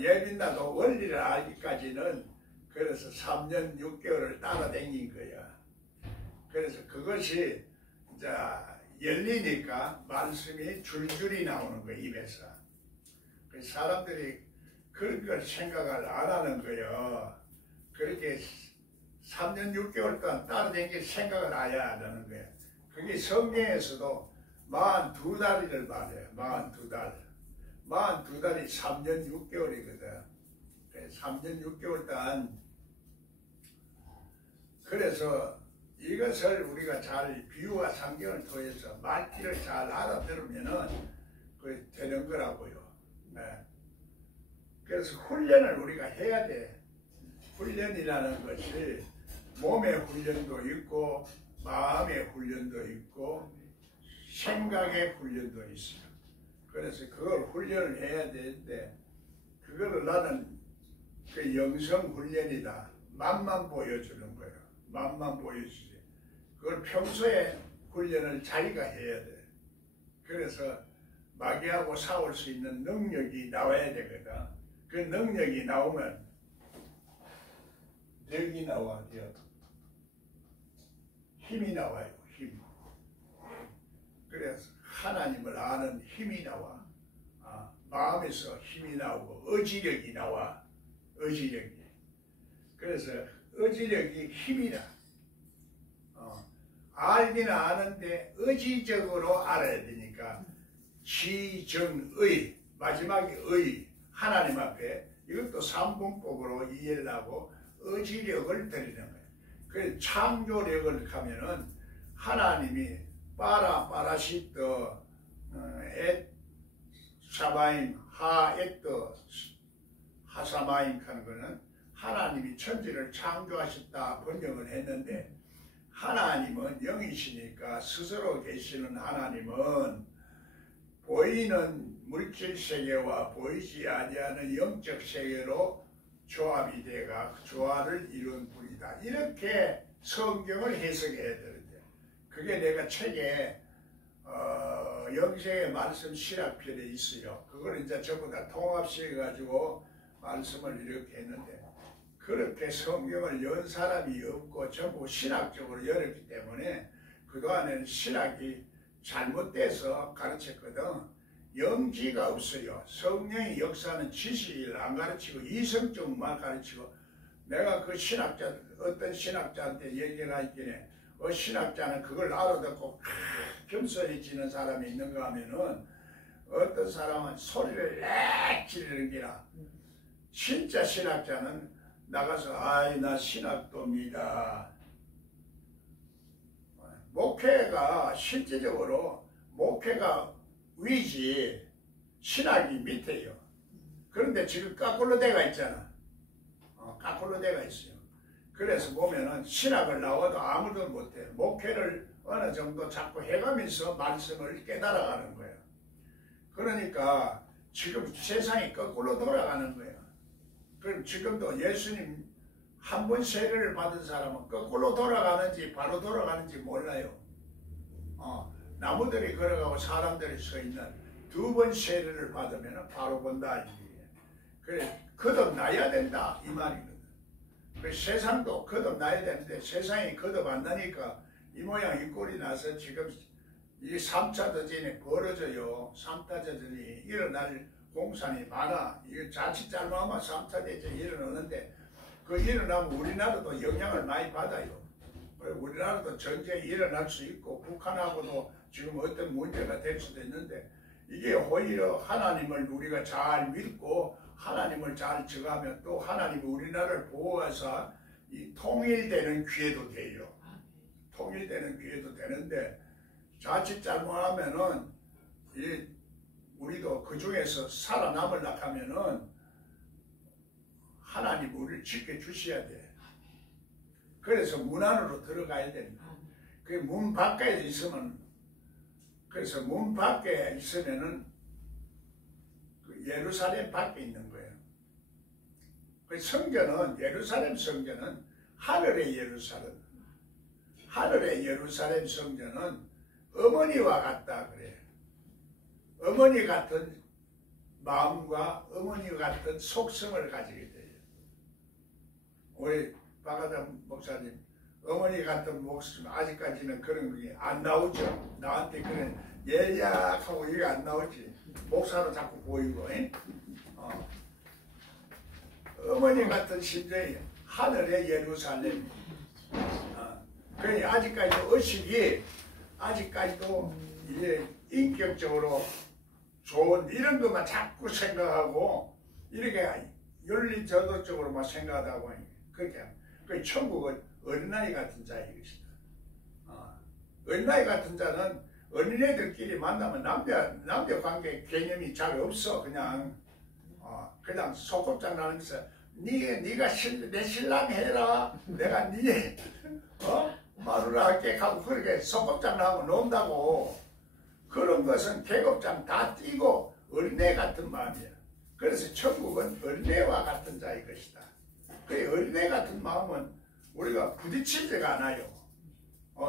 예빈나도 원리를 알기까지는 그래서 3년 6개월을 따라다닌 거야. 그래서 그것이 이제 열리니까 말씀이 줄줄이 나오는 거야, 입에서. 그래서 사람들이 그런 걸 생각을 안 하는 거예요. 그렇게 3년 6개월 동안 따라다닐 생각을 아예 안 하는 거예요. 그게 성경에서도 42달을 말해요. 42달. 42달이 3년 6개월이거든. 3년 6개월 동안. 그래서 이것을 우리가 잘 비유와 상경을 통해서 말귀를 잘 알아들으면은 그 되는 거라고요. 네. 그래서 훈련을 우리가 해야 돼. 훈련이라는 것이 몸의 훈련도 있고 마음의 훈련도 있고 생각의 훈련도 있어요. 그래서 그걸 훈련을 해야 되는데 그거를 나는 그 영성 훈련이다. 맛만 보여주는 거예요. 맛만 보여주지. 그걸 평소에 훈련을 자기가 해야 돼. 그래서 마귀하고 싸울 수 있는 능력이 나와야 되거든. 그 능력이 나오면 력이 나와. 힘이 나와요. 힘. 그래서 하나님을 아는 힘이 나와. 마음에서 힘이 나오고 의지력이 나와. 의지력이. 그래서 의지력이 힘이라. 알기는 아는데 의지적으로 알아야 되니까 지정의, 마지막에 의, 하나님 앞에 이것도 삼분법으로 이해를 하고 의지력을 드리는 거예요. 그 창조력을 가면은 하나님이 파라시트 엣 사바임 하엣트 하사마임 하는 거는 하나님이 천지를 창조하셨다 번역을 했는데 하나님은 영이시니까 스스로 계시는 하나님은 보이는 물질 세계와 보이지 아니하는 영적 세계로 조합이 돼가 조화를 이룬 분이다. 이렇게 성경을 해석해야 되는데 그게 내가 책에 영생의 말씀 신학편에 있어요. 그걸 이제 전부 다 통합시켜가지고 말씀을 이렇게 했는데 그렇게 성경을 연 사람이 없고 전부 신학적으로 열었기 때문에 그동안에는 신학이 잘못돼서 가르쳤거든. 영지가 없어요. 성령의 역사는 지식을 안 가르치고 이성적만 가르치고 내가 그 신학자 어떤 신학자한테 얘기를 하기에 신학자는 그걸 알아듣고 겸손해지는 사람이 있는가 하면은 어떤 사람은 소리를 내 지르는 게라 진짜 신학자는 나가서 아이 나 신학도입니다. 목회가 실제적으로 목회가 위지 신학이 밑에요. 그런데 지금 까꿀로 대가 있잖아. 까꿀로 대가 있어요. 그래서 보면은 신학을 나와도 아무도 못해. 목회를 어느 정도 자꾸 해가면서 말씀을 깨달아가는 거예요. 그러니까 지금 세상이 거꾸로 돌아가는 거예요. 그럼 지금도 예수님 한 번 세례를 받은 사람은 거꾸로 돌아가는지 바로 돌아가는지 몰라요. 나무들이 걸어가고 사람들이 서 있는 두 번 세례를 받으면 바로 본다. 그래 거듭나야 된다 이 말이거든. 그 세상도 거듭나야 되는데 세상이 거듭 안 나니까 이 모양 이 꼴이 나서 지금 이 3차 대전이 벌어져요. 3차 대전이 일어날 공산이 많아. 이거 자칫 잘못하면 3차 대전이 일어나는데 그 일어나면 우리나라도 영향을 많이 받아요. 우리나라도 전쟁이 일어날 수 있고 북한하고도 지금 어떤 문제가 될 수도 있는데 이게 오히려 하나님을 우리가 잘 믿고 하나님을 잘 증하면 또 하나님이 우리나라를 보호해서 이 통일되는 기회도 돼요. 통일되는 기회도 되는데 자칫 잘못하면은 우리도 그 중에서 살아남으려고 하면은 하나님 우리를 지켜주셔야 돼. 그래서 문 안으로 들어가야 됩니다. 그 문 밖에 있으면 그래서 문 밖에 있으면은 그 예루살렘 밖에 있는 거예요. 그 성전은 예루살렘 성전은 하늘의 예루살렘. 하늘의 예루살렘 성전은 어머니와 같다 그래요. 어머니 같은 마음과 어머니 같은 속성을 가지게 돼요. 우리 박하담 목사님 어머니 같은 목숨 아직까지는 그런 게 안 나오죠. 나한테 그런 예약하고 이게 안 나오지. 목사로 자꾸 보이고 어머니 같은 심정이 하늘의 예루살렘 그래 아직까지도 의식이 아직까지도 이제 인격적으로 좋은 이런 것만 자꾸 생각하고 이렇게 윤리저도적으로만 생각하다 보니 그렇게 그 천국은 어린아이 같은 자의 것이다. 어린아이 같은 자는 어린애들끼리 만나면 남녀 관계 개념이 잘 없어. 그냥 소꿉장 나면서 네가 내 신랑 해라. 내가 네 마누라 할게 하고 그렇게 소꿉장 나고 논다고. 그런 것은 계급장 다 띄고 어린애 같은 마음이야. 그래서 천국은 어린애와 같은 자의 것이다. 그 어린애 같은 마음은 우리가 부딪히지가 않아요.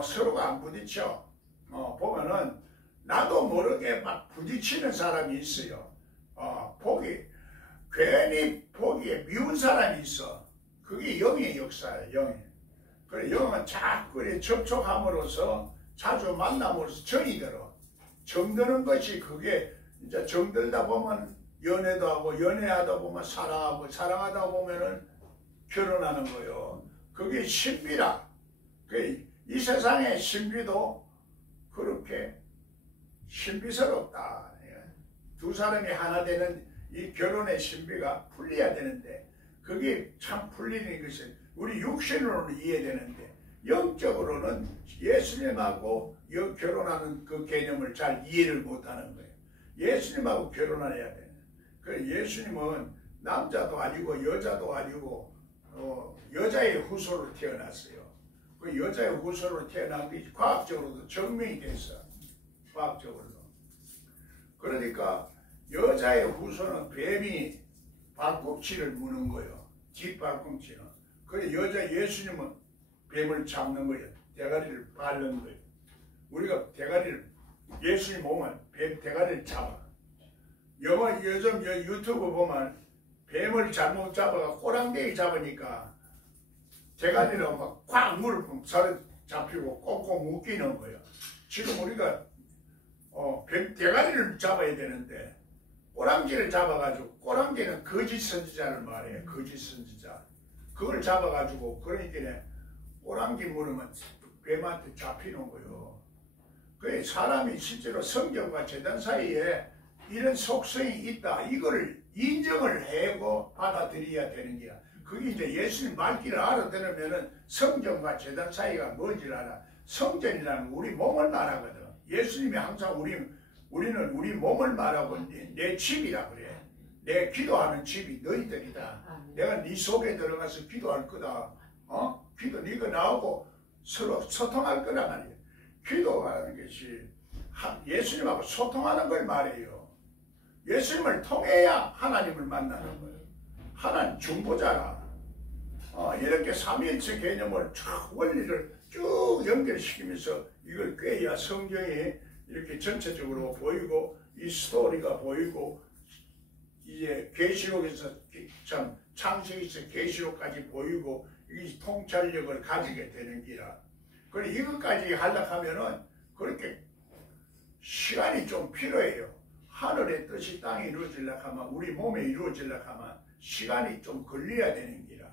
서로가 안 부딪혀. 보면은 나도 모르게 막 부딪히는 사람이 있어요. 괜히 보기에 미운 사람이 있어. 그게 영의 역사예요. 영의. 그래 영은 자꾸 접촉함으로써 자주 만남으로써 정이 들어. 정드는 것이 그게 이제 정들다 보면 연애도 하고 연애하다 보면 사랑하고 사랑하다 보면은 결혼하는 거요. 그게 신비라. 이 세상의 신비도 그렇게 신비스럽다. 두 사람이 하나 되는 이 결혼의 신비가 풀려야 되는데 그게 참 풀리는 것은 우리 육신으로는 이해되는데 영적으로는 예수님하고 결혼하는 그 개념을 잘 이해를 못하는 거예요. 예수님하고 결혼해야 돼. 그 예수님은 남자도 아니고 여자도 아니고 여자의 후손으로 태어났어요. 그 여자의 후손으로 태어난 게 과학적으로도 증명이 됐어. 과학적으로도. 그러니까 여자의 후손은 뱀이 발꿈치를 무는 거예요. 뒷발꿈치는. 그래 예수님은 뱀을 잡는 거예요. 대가리를 밟는 거예요. 우리가 예수님 몸은 뱀 대가리를 잡아. 요즘 유튜브 보면 뱀을 잘못 잡아가 꼬랑대기 잡으니까 대가리로 막 꽉 물고 살을 잡히고 꽁꽁 묶이는 거예요. 지금 우리가 뱀 대가리를 잡아야 되는데 꼬랑지를 잡아가지고, 꼬랑지는 거짓 선지자를 말해요. 거짓 선지자. 그걸 잡아가지고 그러니까 꼬랑지 물으면 뱀한테 잡히는 거예요. 그 사람이 실제로 성경과 재단 사이에 이런 속성이 있다. 이거를 인정을 하고 받아들여야 되는 거야. 그게 이제 예수님 말귀를 알아들으면은 성경과 재단 사이가 뭔지를 알아. 성전이라는 우리 몸을 말하거든. 예수님이 항상 우리는 우리 몸을 말하고 내 집이라 그래. 내 기도하는 집이 너희들이다. 내가 네 속에 들어가서 기도할 거다. 기도 네가 나오고 서로 소통할 거란 말이야. 기도하는 것이 예수님하고 소통하는 걸 말해요. 예수님을 통해야 하나님을 만나는 거예요. 하나님 중보자라. 이렇게 삼위일체 개념을 쫙 원리를 쭉 연결시키면서 이걸 꿰야 성경이 이렇게 전체적으로 보이고 이 스토리가 보이고 이제 계시록에서 참 창세기에서 계시록까지 보이고 이 통찰력을 가지게 되는 기라. 그래 이것까지 하려면은 그렇게 시간이 좀 필요해요. 하늘의 뜻이 땅에 이루어지려고 하면 우리 몸에 이루어지려고 하면 시간이 좀 걸려야 되는 기라.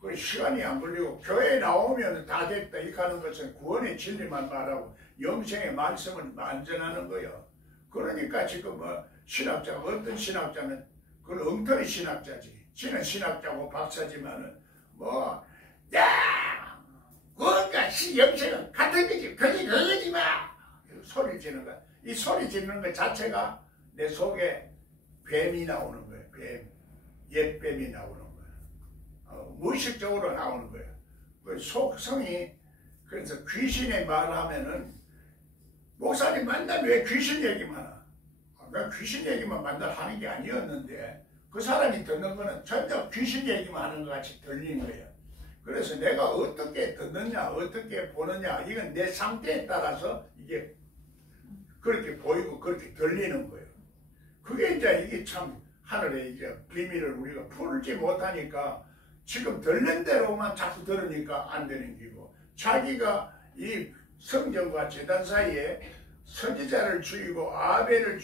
그 시간이 안 걸리고 교회에 나오면 다 됐다 이렇게 하는 것은 구원의 진리만 말하고 영생의 말씀을 만전하는 거예요. 그러니까 지금 신학자가 어떤 신학자는 그건 엉터리 신학자지. 지는 신학자고 박사지만은 뭔가 영생은 같은 거지. 그러지 마. 소리 지르는 거야. 이 소리 지르는 것 자체가 내 속에 뱀이 나오는 거예요. 옛뱀이 나오는 거예요. 무의식적으로 나오는 거예요. 그 속성이 그래서 귀신의 말을 하면은 목사님 만나면 왜 귀신 얘기만 하나? 나 귀신 얘기만 만날 하는 게 아니었는데 그 사람이 듣는 거는 전혀 귀신 얘기만 하는 것 같이 들리는 거예요. 그래서 내가 어떻게 듣느냐 어떻게 보느냐 이건 내 상태에 따라서 이게 그렇게 보이고 그렇게 들리는 거예요. 그게 이게 참 하늘의 이제 비밀을 우리가 풀지 못하니까 지금 들린 대로만 자꾸 들으니까 안 되는 기고 자기가 이 성전과 제단 사이에 선지자를 죽이고 아벨을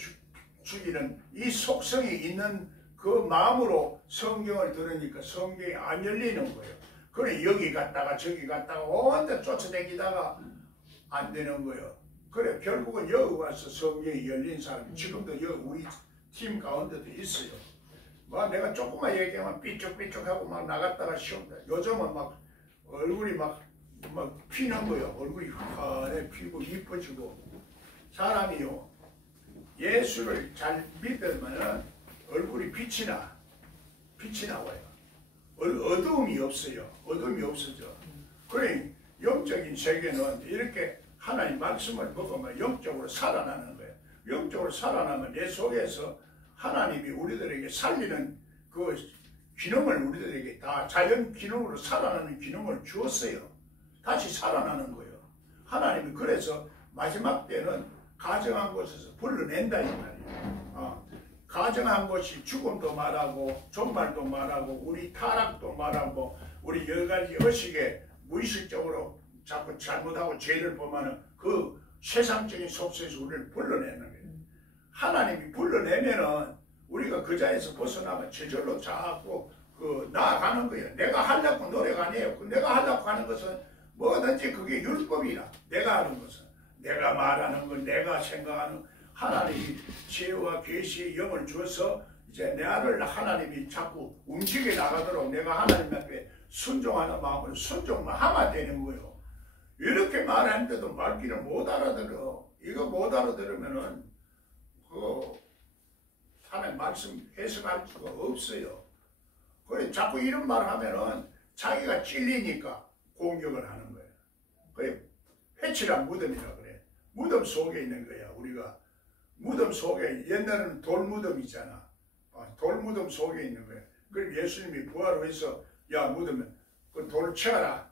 죽이는 이 속성이 있는 그 마음으로 성경을 들으니까 성경이 안 열리는 거예요. 그래 여기 갔다가 저기 갔다가 온데 쫓아다니다가 안 되는 거예요. 그래 결국은 여기 와서 성경이 열린 사람이 지금도 여기 우리 팀 가운데도 있어요. 뭐 내가 조금만 얘기하면 삐쭉삐쭉하고 막 나갔다가 쉬운다. 요즘은 막 얼굴이 막 피는 거예요. 얼굴이 환해 피고 이뻐지고. 사람이요 예수를 잘 믿으면은 얼굴이 빛이 나와요. 어두움이 없어요. 어두움이 없어져. 그래 영적인 세계는 이렇게 하나님 말씀을 먹으면 영적으로 살아나는 거예요. 영적으로 살아나면 내 속에서 하나님이 우리들에게 살리는 그 기능을 우리들에게 다 자연 기능으로 살아나는 기능을 주었어요. 다시 살아나는 거예요. 하나님이 그래서 마지막 때는 가정한 곳에서 불러낸다 이 말이에요. 가정한 것이 죽음도 말하고 종말도 말하고 우리 타락도 말하고 우리 여러 가지 의식에 무의식적으로 자꾸 잘못하고 죄를 보면은 그 세상적인 속세에서 우리를 불러내는 거예요. 하나님이 불러내면은 우리가 그 자리에서 벗어나면 저절로 자꾸 나아가는 거예요. 내가 하려고 노력 안 해요. 내가 하려고 하는 것은 뭐든지 그게 율법이라. 내가 하는 것은 내가 말하는 것, 내가 생각하는 하나님이 지혜와 계시의 영을 주어서 이제 내 아들 하나님이 자꾸 움직여 나가도록 내가 하나님 앞에 순종하는 마음으로 순종만 하면 되는 거예요. 이렇게 말하는데도 말귀를 못 알아들어. 이거 못 알아들으면은 하나님 말씀 해석할 수가 없어요. 그래 자꾸 이런 말 하면은 자기가 찔리니까 공격을 하는 거예요. 그래 회칠한 무덤이라 그래. 무덤 속에 있는 거야. 우리가 무덤 속에 옛날에는 돌무덤이잖아. 돌무덤 속에 있는 거야. 그럼 예수님이 부활을 해서 야 무덤에 그 돌을 쳐라.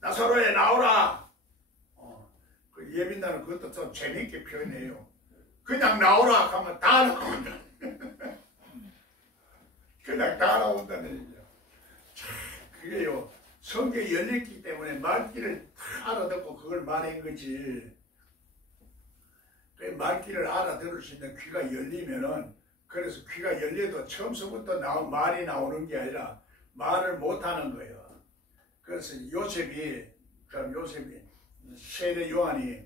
나사로에 나오라. 그 예빈나는 그것도 좀 재밌게 표현해요. 그냥 나오라 하면 다 나온다. 그냥 다 나온다는 얘기죠. 그게요. 성경이 열렸기 때문에 말귀를 다 알아듣고 그걸 말한 거지. 그 말귀를 알아들을 수 있는 귀가 열리면은 그래서 귀가 열려도 처음서부터 말이 나오는 게 아니라 말을 못하는 거예요. 그래서 요셉이 세례 요한이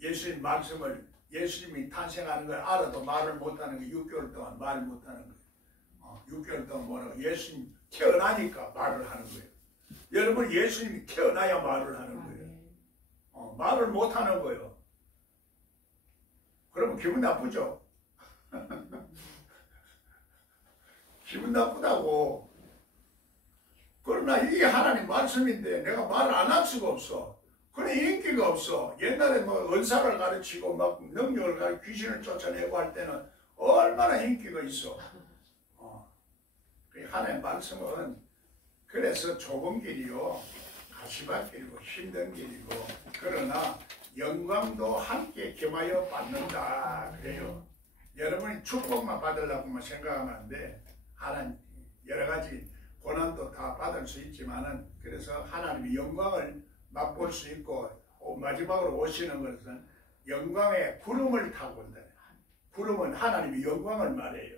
예수님 말씀을 예수님이 탄생하는 걸 알아도 말을 못하는 게 6개월 동안 말을 못하는 거예요. 6개월 동안 뭐라고 예수님 태어나니까 말을 하는 거예요. 여러분 예수님이 태어나야 말을 하는 거예요. 말을 못하는 거예요. 그러면 기분 나쁘죠? 기분 나쁘다고. 그러나 이게 하나님 말씀인데 내가 말을 안 할 수가 없어. 그래 인기가 없어. 옛날에 뭐 은사를 가르치고 막 능력을 가르치고 귀신을 쫓아내고 할 때는 얼마나 인기가 있어. 하나님 말씀은 그래서 좁은 길이요 가시밭길이고 힘든 길이고 그러나 영광도 함께 겸하여 받는다 그래요. 여러분이 축복만 받으려고만 생각하면 안 돼. 하나님 여러 가지 고난도 다 받을 수 있지만은 그래서 하나님이 영광을 맛볼 수 있고 마지막으로 오시는 것은 영광의 구름을 타고 온다. 구름은 하나님이 영광을 말해요.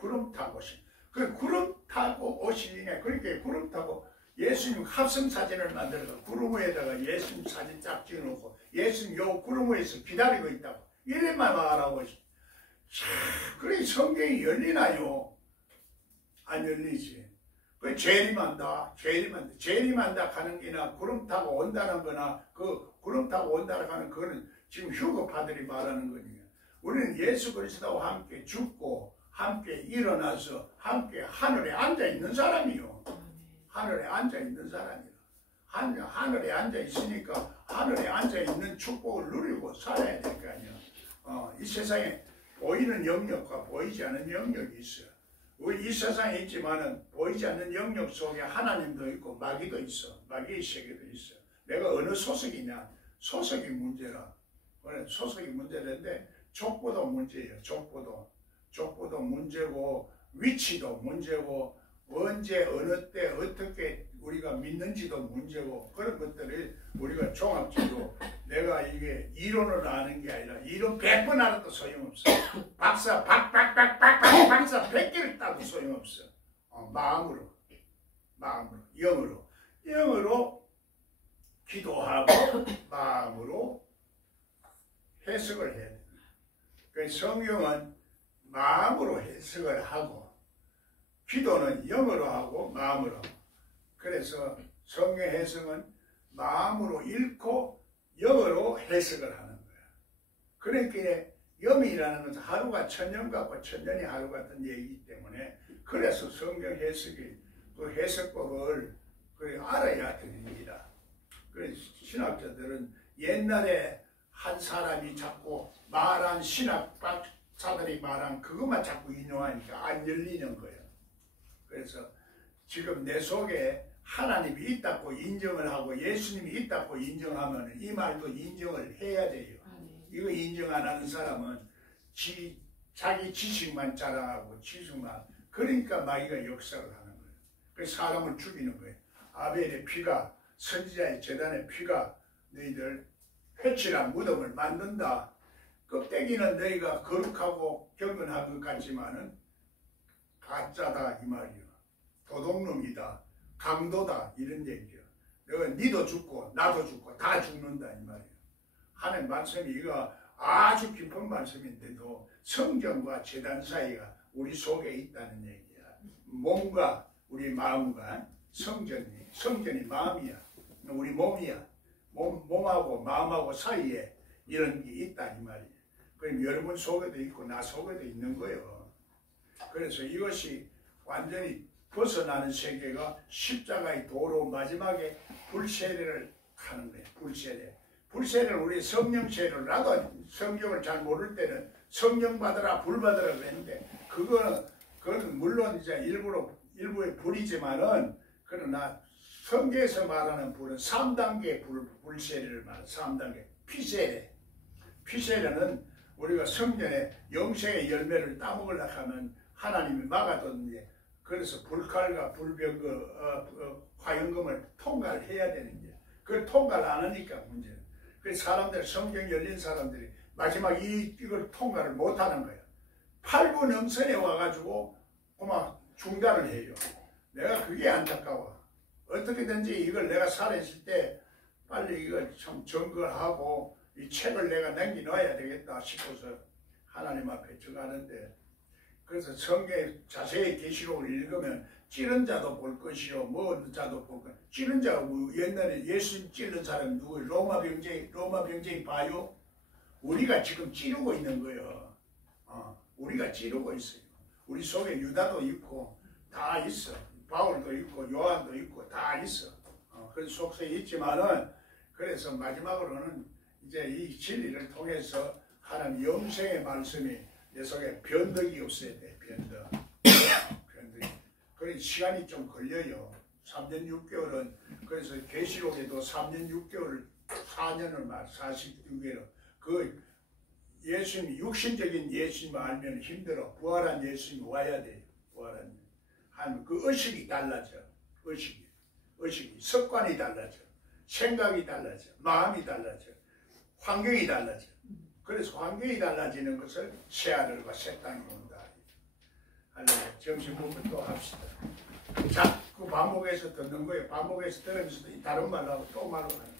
구름 타고 오신. 그 구름 타고 오시니까 그렇게 구름 타고 예수님 합성 사진을 만들어서 구름 위에다가 예수님 사진 쫙 찍어놓고 예수님 요 구름 위에서 기다리고 있다고 이래만 말하고 그래 성경이 열리나요? 안 열리지. 그 재림한다 하는 게나 구름 타고 온다는 거나 그 구름 타고 온다는 하는 그거는 지금 휴거파들이 말하는 거니까 우리는 예수 그리스도와 함께 죽고 함께 일어나서 함께 하늘에 앉아 있는 사람이요. 하늘에 앉아 있는 사람이요. 하늘에 앉아 있으니까 하늘에 앉아 있는 축복을 누리고 살아야 될 거 아니야. 이 세상에 보이는 영역과 보이지 않는 영역이 있어요. 우리 이 세상에 있지만은 보이지 않는 영역 속에 하나님도 있고 마귀도 있어. 마귀의 세계도 있어. 내가 어느 소속이냐? 소속이 문제라. 소속이 문제인데 족보도 문제예요. 족보도 문제고 위치도 문제고 언제 어느 때 어떻게 우리가 믿는지도 문제고 그런 것들을 우리가 종합적으로 내가 이게 이론을 아는 게 아니라 이론 100번 알아도 소용없어. 박사 100개를 따도 소용없어. 마음으로 마음으로, 영으로 기도하고 마음으로 해석을 해야 됩니다. 그 성경은 마음으로 해석을 하고 기도는 영어로 하고 마음으로 하고, 그래서 성경 해석은 마음으로 읽고 영어로 해석을 하는 거야. 그러니까 영이라는 것은 하루가 천년 같고 천년이 하루 같은 얘기이기 때문에, 그래서 성경 해석이 그 해석법을 알아야 됩니다. 그래서 신학자들은 옛날에 한 사람이 자꾸 말한 신학사들이 말한 그것만 자꾸 인용하니까 안 열리는 거예요. 그래서 지금 내 속에 하나님이 있다고 인정을 하고 예수님이 있다고 인정하면 이 말도 인정을 해야 돼요. 이거 인정 안 하는 사람은 자기 지식만 자랑하고 지식만, 그러니까 마귀가 역사를 하는 거예요. 그래서 사람을 죽이는 거예요. 아벨의 피가, 선지자의 제단의 피가 너희들 회칠한 무덤을 만든다. 껍데기는 너희가 거룩하고 경건한 것 같지만은 가짜다 이 말이요. 도둑놈이다. 강도다 이런 얘기요. 너가 니도 죽고 나도 죽고 다 죽는다 이 말이요. 하는 말씀이 이거 아주 깊은 말씀인데도 성경과 제단 사이가 우리 속에 있다는 얘기야. 몸과 우리 마음과 성전이 마음이야. 우리 몸이야. 몸하고 마음하고 사이에 이런 게 있다 이 말이야. 그럼 여러분 속에도 있고 나 속에도 있는 거예요. 그래서 이것이 완전히 벗어나는 세계가 십자가의 도로 마지막에 불세례를 하는 거예요. 불세례를 우리 성령 세례를, 나도 성경을 잘 모를 때는 성령 받으라 불 받으라 그랬는데 그건 물론 이제 일부의 불이지만은, 그러나 성경에서 말하는 불은 3단계 불세례를 말해요. 3단계 피세례는 우리가 성전에 영생의 열매를 따먹으려고 하면 하나님이 막아뒀는데, 그래서 불칼과 불병 화영금을 통과를 해야 되는데 그걸 통과를 안 하니까 문제는. 그래서 사람들, 성경 열린 사람들이 마지막 이걸 통과를 못 하는 거예요. 8구 능선에 와가지고 그만 중단을 해요. 내가 그게 안타까워. 어떻게든지 이걸 내가 살아있을 때 빨리 이걸 좀 점거하고 이 책을 내가 남겨놔야 되겠다 싶어서 하나님 앞에 저가는데, 그래서 성경에 자세히 계시록을 읽으면 찌른 자도 볼 것이요 먹은 자도 볼 것. 찌른 자가 옛날에 예수님 찌른 사람이 누구예요? 로마 병쟁이 봐요? 우리가 지금 찌르고 있는 거예요. 우리가 찌르고 있어요. 우리 속에 유다도 있고 다 있어. 바울도 있고 요한도 있고 다 있어. 그런 속성이 있지만은, 그래서 마지막으로는 이제 이 진리를 통해서 하나님 영생의 말씀이 내 속에 변덕이 없어야 돼. 변덕이. 그래서 시간이 좀 걸려요. 3년 6개월은. 그래서 계시록에도 3년 6개월 4년을 말 46개월. 그 예수님, 육신적인 예수님 알면 힘들어. 부활한 예수님이 와야 돼요. 부활한 한 그 의식이 달라져. 의식이 습관이 달라져. 생각이 달라져. 마음이 달라져. 환경이 달라져. 그래서 환경이 달라지는 것을 새하늘과 새 땅이 온다. 할렐루야. 점심 먹고 또 합시다. 자꾸 반복해서 듣는 거예요. 반복해서 들으면서도 다른 말로 하고 또 말로 하는 거예요.